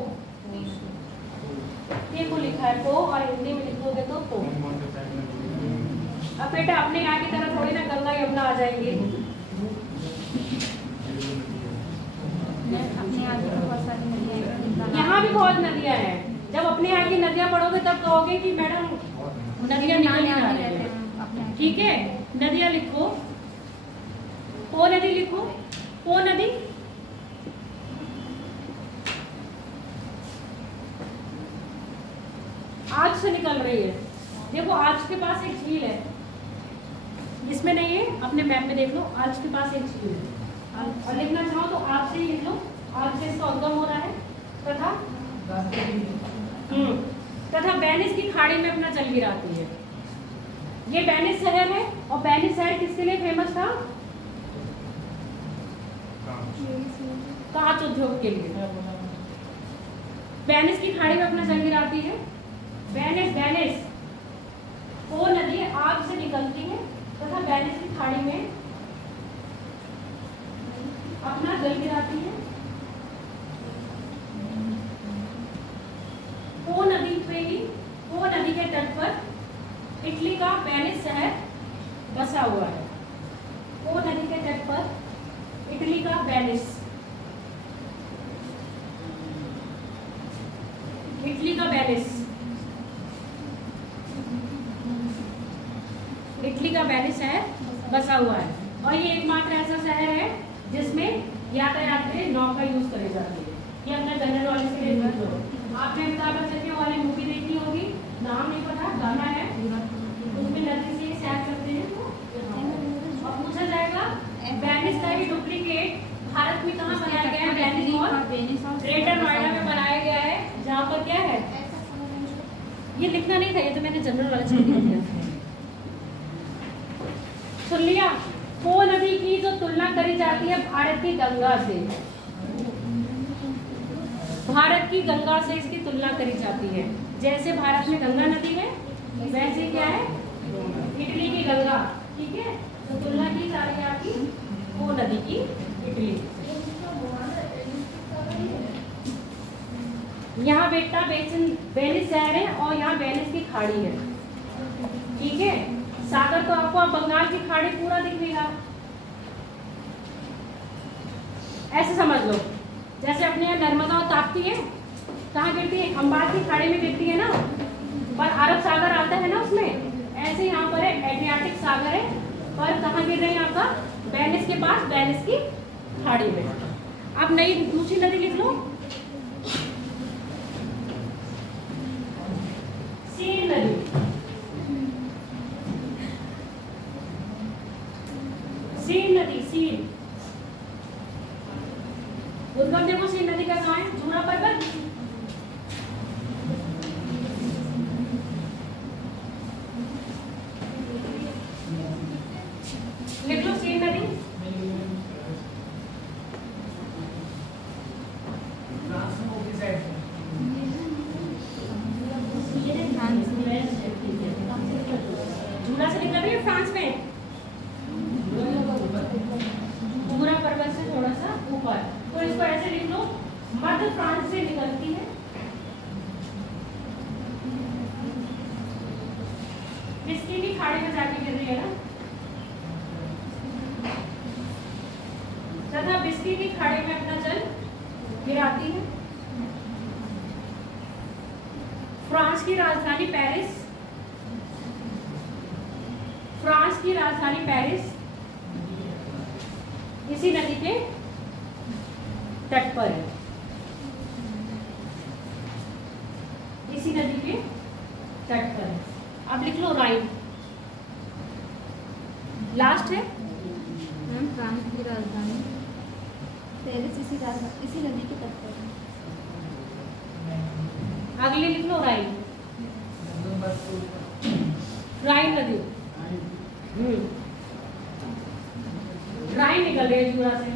ये को लिखा है पो और हिंदी में लिखोगे तो पो। कौन से साइड में? अब बेटा अपने यहाँ की तरह थोड़ी ना गंगा यमुना आ जाएंगे। अपने यहाँ भी बहुत सारी नदियाँ हैं। यहाँ भी बहुत नदियाँ हैं। जब अपने यहाँ की नदियाँ पढ़ोगे तब कहोगे कि मैडम नदियाँ निकल आ रही हैं। ठीक है, नदियाँ लिखो, पो नदी लिखो, पो नदी। आज से निकल रही है। देखो आज के पास एक झील है, इसमें नहीं है, अपने मैप में देख लो। आज के पास एक झील है और लिखना चाहो तो आज से ही लिख लो। आज से इसका उद्गम हो रहा है तथा वेनिस की खाड़ी में अपना जल गिराती है। ये वेनिस शहर है और वेनिस शहर किसके लिए फेमस था? कांच उद्योग के लिए। वेनिस की खाड़ी में अपना जल गिराती है। वेनिस पो नदी आग से निकलती है तथा वेनिस की खाड़ी में अपना जल गिराती है। पो नदी के तट पर इटली का वेनिस शहर बसा हुआ है। पो नदी के तट पर इटली का वेनिस, इटली का वेनिस, इटली का वेनिस शहर बसा हुआ है। और ये एकमात्र ऐसा शहर है जिसमें यातायात में नौका यूज करी जाती है। ये अपने जनरल नॉलेज के लिए लिख लो। आपने अमिताभ बच्चन वाली मूवी देखी होगी, नाम नहीं पता, गाना है, उसमें नदी से सैर करते हैं तो और पूछा जाएगा वेनिस का ही डुप्लीकेट भारत में कहाँ बनाया गया है? वेनिस और ग्रेटर नोएडा में बनाया गया है, जहाँ पर क्या है, ये लिखना नहीं था, ये तो मैंने जनरल नॉलेज के लिए दिया। सुन लिया? पो नदी की जो तुलना करी जाती है भारत की गंगा से, भारत की गंगा से इसकी तुलना करी जाती है। जैसे भारत में गंगा नदी है वैसे क्या है इटली की गंगा। ठीक है, तो तुलना की जा रही है आपकी पो नदी की इटली। यहाँ बेटा वेनिस शहर है और यहाँ वेनिस की खाड़ी है। ठीक है, सागर तो आपको अब बंगाल की खाड़ी पूरा दिखेगा, ऐसे समझ लो। जैसे अपने यहाँ नर्मदा और ताप्ती है, कहाँ गिरती है? खंबात की खाड़ी में गिरती है ना, पर अरब सागर आता है ना उसमें। ऐसे यहाँ पर है एड्रियाटिक सागर है, पर कहाँ गिर रही है आपका? वेनिस के पास, वेनिस की खाड़ी में। अब नई दूसरी नदी लिख लो, सीन नदी। सीन नदी, सीन उद्गम देखो। सीन नदी का कहाँ है? जूरा पर्वत। लिख लो सीन नदी। जूरा से निकल रही है फ्रांस में, जूरा पर्वत से थोड़ा सा ऊपर। तो इसको ऐसे लिख लो, मध्य फ्रांस से निकलती है, बिस्की की खाड़ी में जाके गिर रही है ना, तथा बिस्की की खाड़ी में अपना जल गिराती है। फ्रांस की राजधानी पेरिस, फ्रांस की राजधानी पेरिस इसी नदी के तट पर है, इसी नदी के तट पर है। अब लिख लो राइन, लास्ट है। फ्रांस की राजधानी पेरिस इसी नदी के तट पर है। अगले लिख लो राइन, राइन नदी। राइन निकल रही है जूरा से।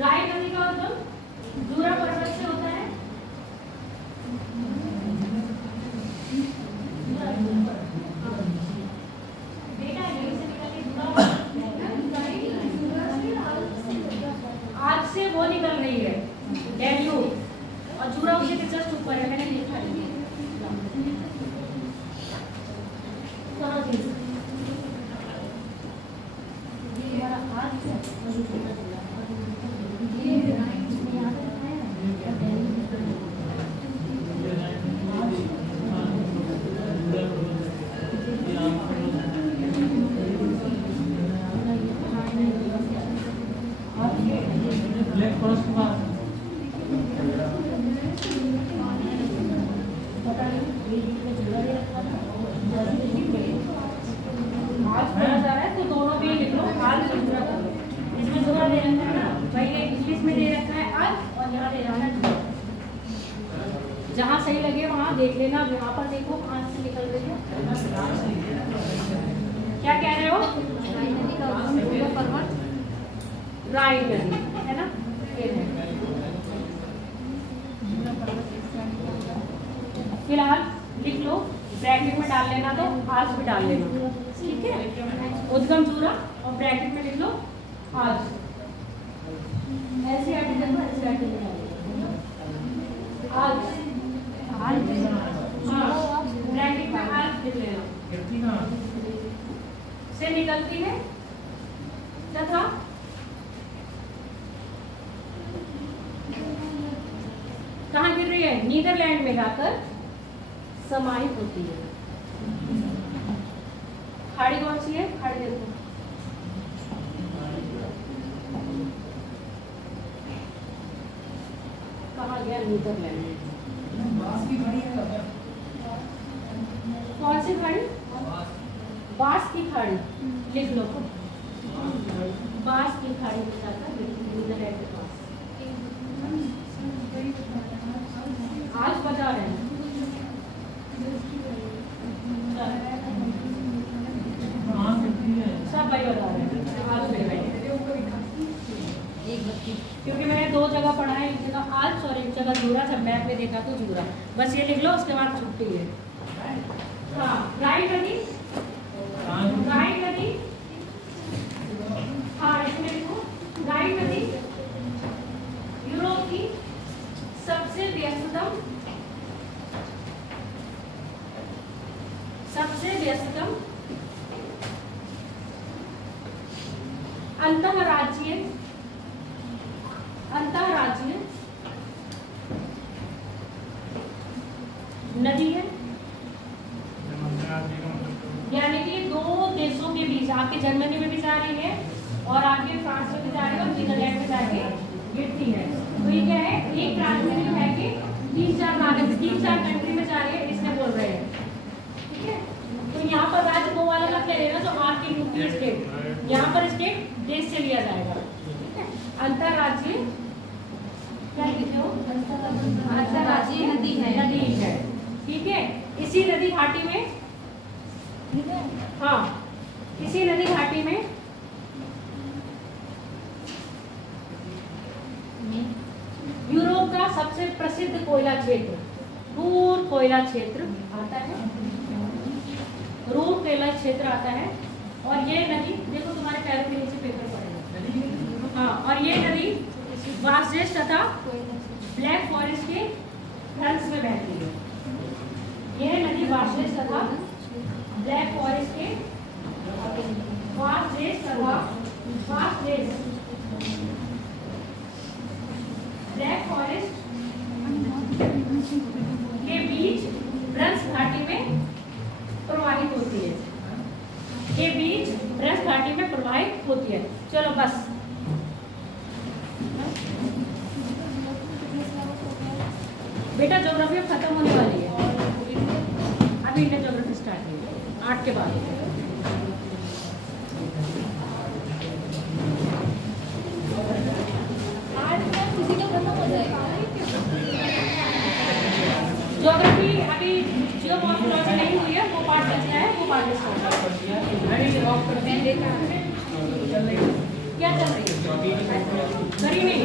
राइन नदी का उद्गम जूरा पर्वत से होता है निकल रही है, डेल्यूट, और जूरा उसके जस्ट ऊपर है, मैंने लिखा है। कहाँ से? ये हमारा हाथ है और ये छोटा छोटा, ये इसमें यहाँ पे रखा है ना, और दिल्ली में ब्लैक क्रॉस के बाद पता नहीं ये में झूला दे रखा था, आज बोला जा रहा है तो दोनों भी लिख लो, आज से जूरा कर लो। इसमें जूरा दे रखा है ना, भाई ये इंग्लिश में दे रखा है आज, और यहाँ दे रखा है जूरा। जहाँ सही लगे वहाँ देख लेना, यहाँ पर देखो कहाँ से निकल रही है। क्या कह रहे हो? राइट नदी है ना, ये है। फिलहाल लिख लो, ब्रैकेट में डाल लेना, तो आज भी डाल लेना, ठीक है। उद्गम जूरा और ब्रैकेट में लिख लो आज। ऐसे आर्टिकल में ऐसे आर्टिकल आज, हाँ ब्रैकेट में आज लिख लेना। से निकलती है तथा कहाँ गिर रही है? नीदरलैंड में जाकर समाहित होती है। खाड़ी कौन सी है? खाड़ी देखो, कहाँ गया? नीदरलैंड में। कौन सी खाड़ी? बांस की खाड़ी, लिख लो। बांस की खाड़ी में जाकर नीदरलैंड के पास आज बचा रहे हैं। सब भाई बता रहे हैं आज में, क्योंकि मैंने दो जगह पढ़ा है, एक जगह आज और एक जगह जूरा, जब मैप में देखा तो जूरा। बस ये लिख लो, उसके बाद छुट्टी है। हाँ, राइट नदी, राइट नदी, हाँ इसमें लिखो राइट नदी यूरोप की सबसे व्यस्ततम अंतरराज्यीय नदी है, यानी कि दो देशों के बीच, आपके जर्मनी में भी जा रही है और आपके फ्रांस में भी जा रही है और नीदरलैंड में जाके गिरती है। तो ये क्या है? एक ट्रांसमिशन है कि 3-4 कंट्री में जा रही है, इसमें बोल रहे हैं, ठीक है। तो यहाँ पर राज्य दो वाला मत ले लेना, तो आपकी यूपी स्टेट, यहाँ पर स्टेट देश से लिया जाएगा, ठीक है। अंतरराज्यीय क्या लिखते हो? अंतरराज्यीय नदी है, ठीक है। इसी नदी घाटी में, हाँ इसी नदी घाटी में यूरोप का सबसे प्रसिद्ध कोयला क्षेत्र रूर कोयला क्षेत्र आता है, रूर कोयला क्षेत्र आता है। और ये नदी देखो तुम्हारे पैरों के नीचे पेपर पड़ेगा, हाँ। और ये नदी वासदेश तथा ब्लैक फॉरेस्ट के फ्रंट्स में बहती है। यह नदी वासदेश तथा ब्लैक फॉरेस्ट के ब्लैक फॉरेस्ट के बीच ब्रंस घाटी में प्रवाहित होती है, चलो बस। बेटा ज्योग्राफी खत्म होने वाली है, अभी इंडियन ज्योग्राफी स्टार्ट है 8 के बाद। ज्योग्राफी अभी जियोमॉर्फोलॉजी नहीं हुई है, वो पार्ट बचा है, वो पार्ट स्टार्ट क्या चल रही है? करी नहीं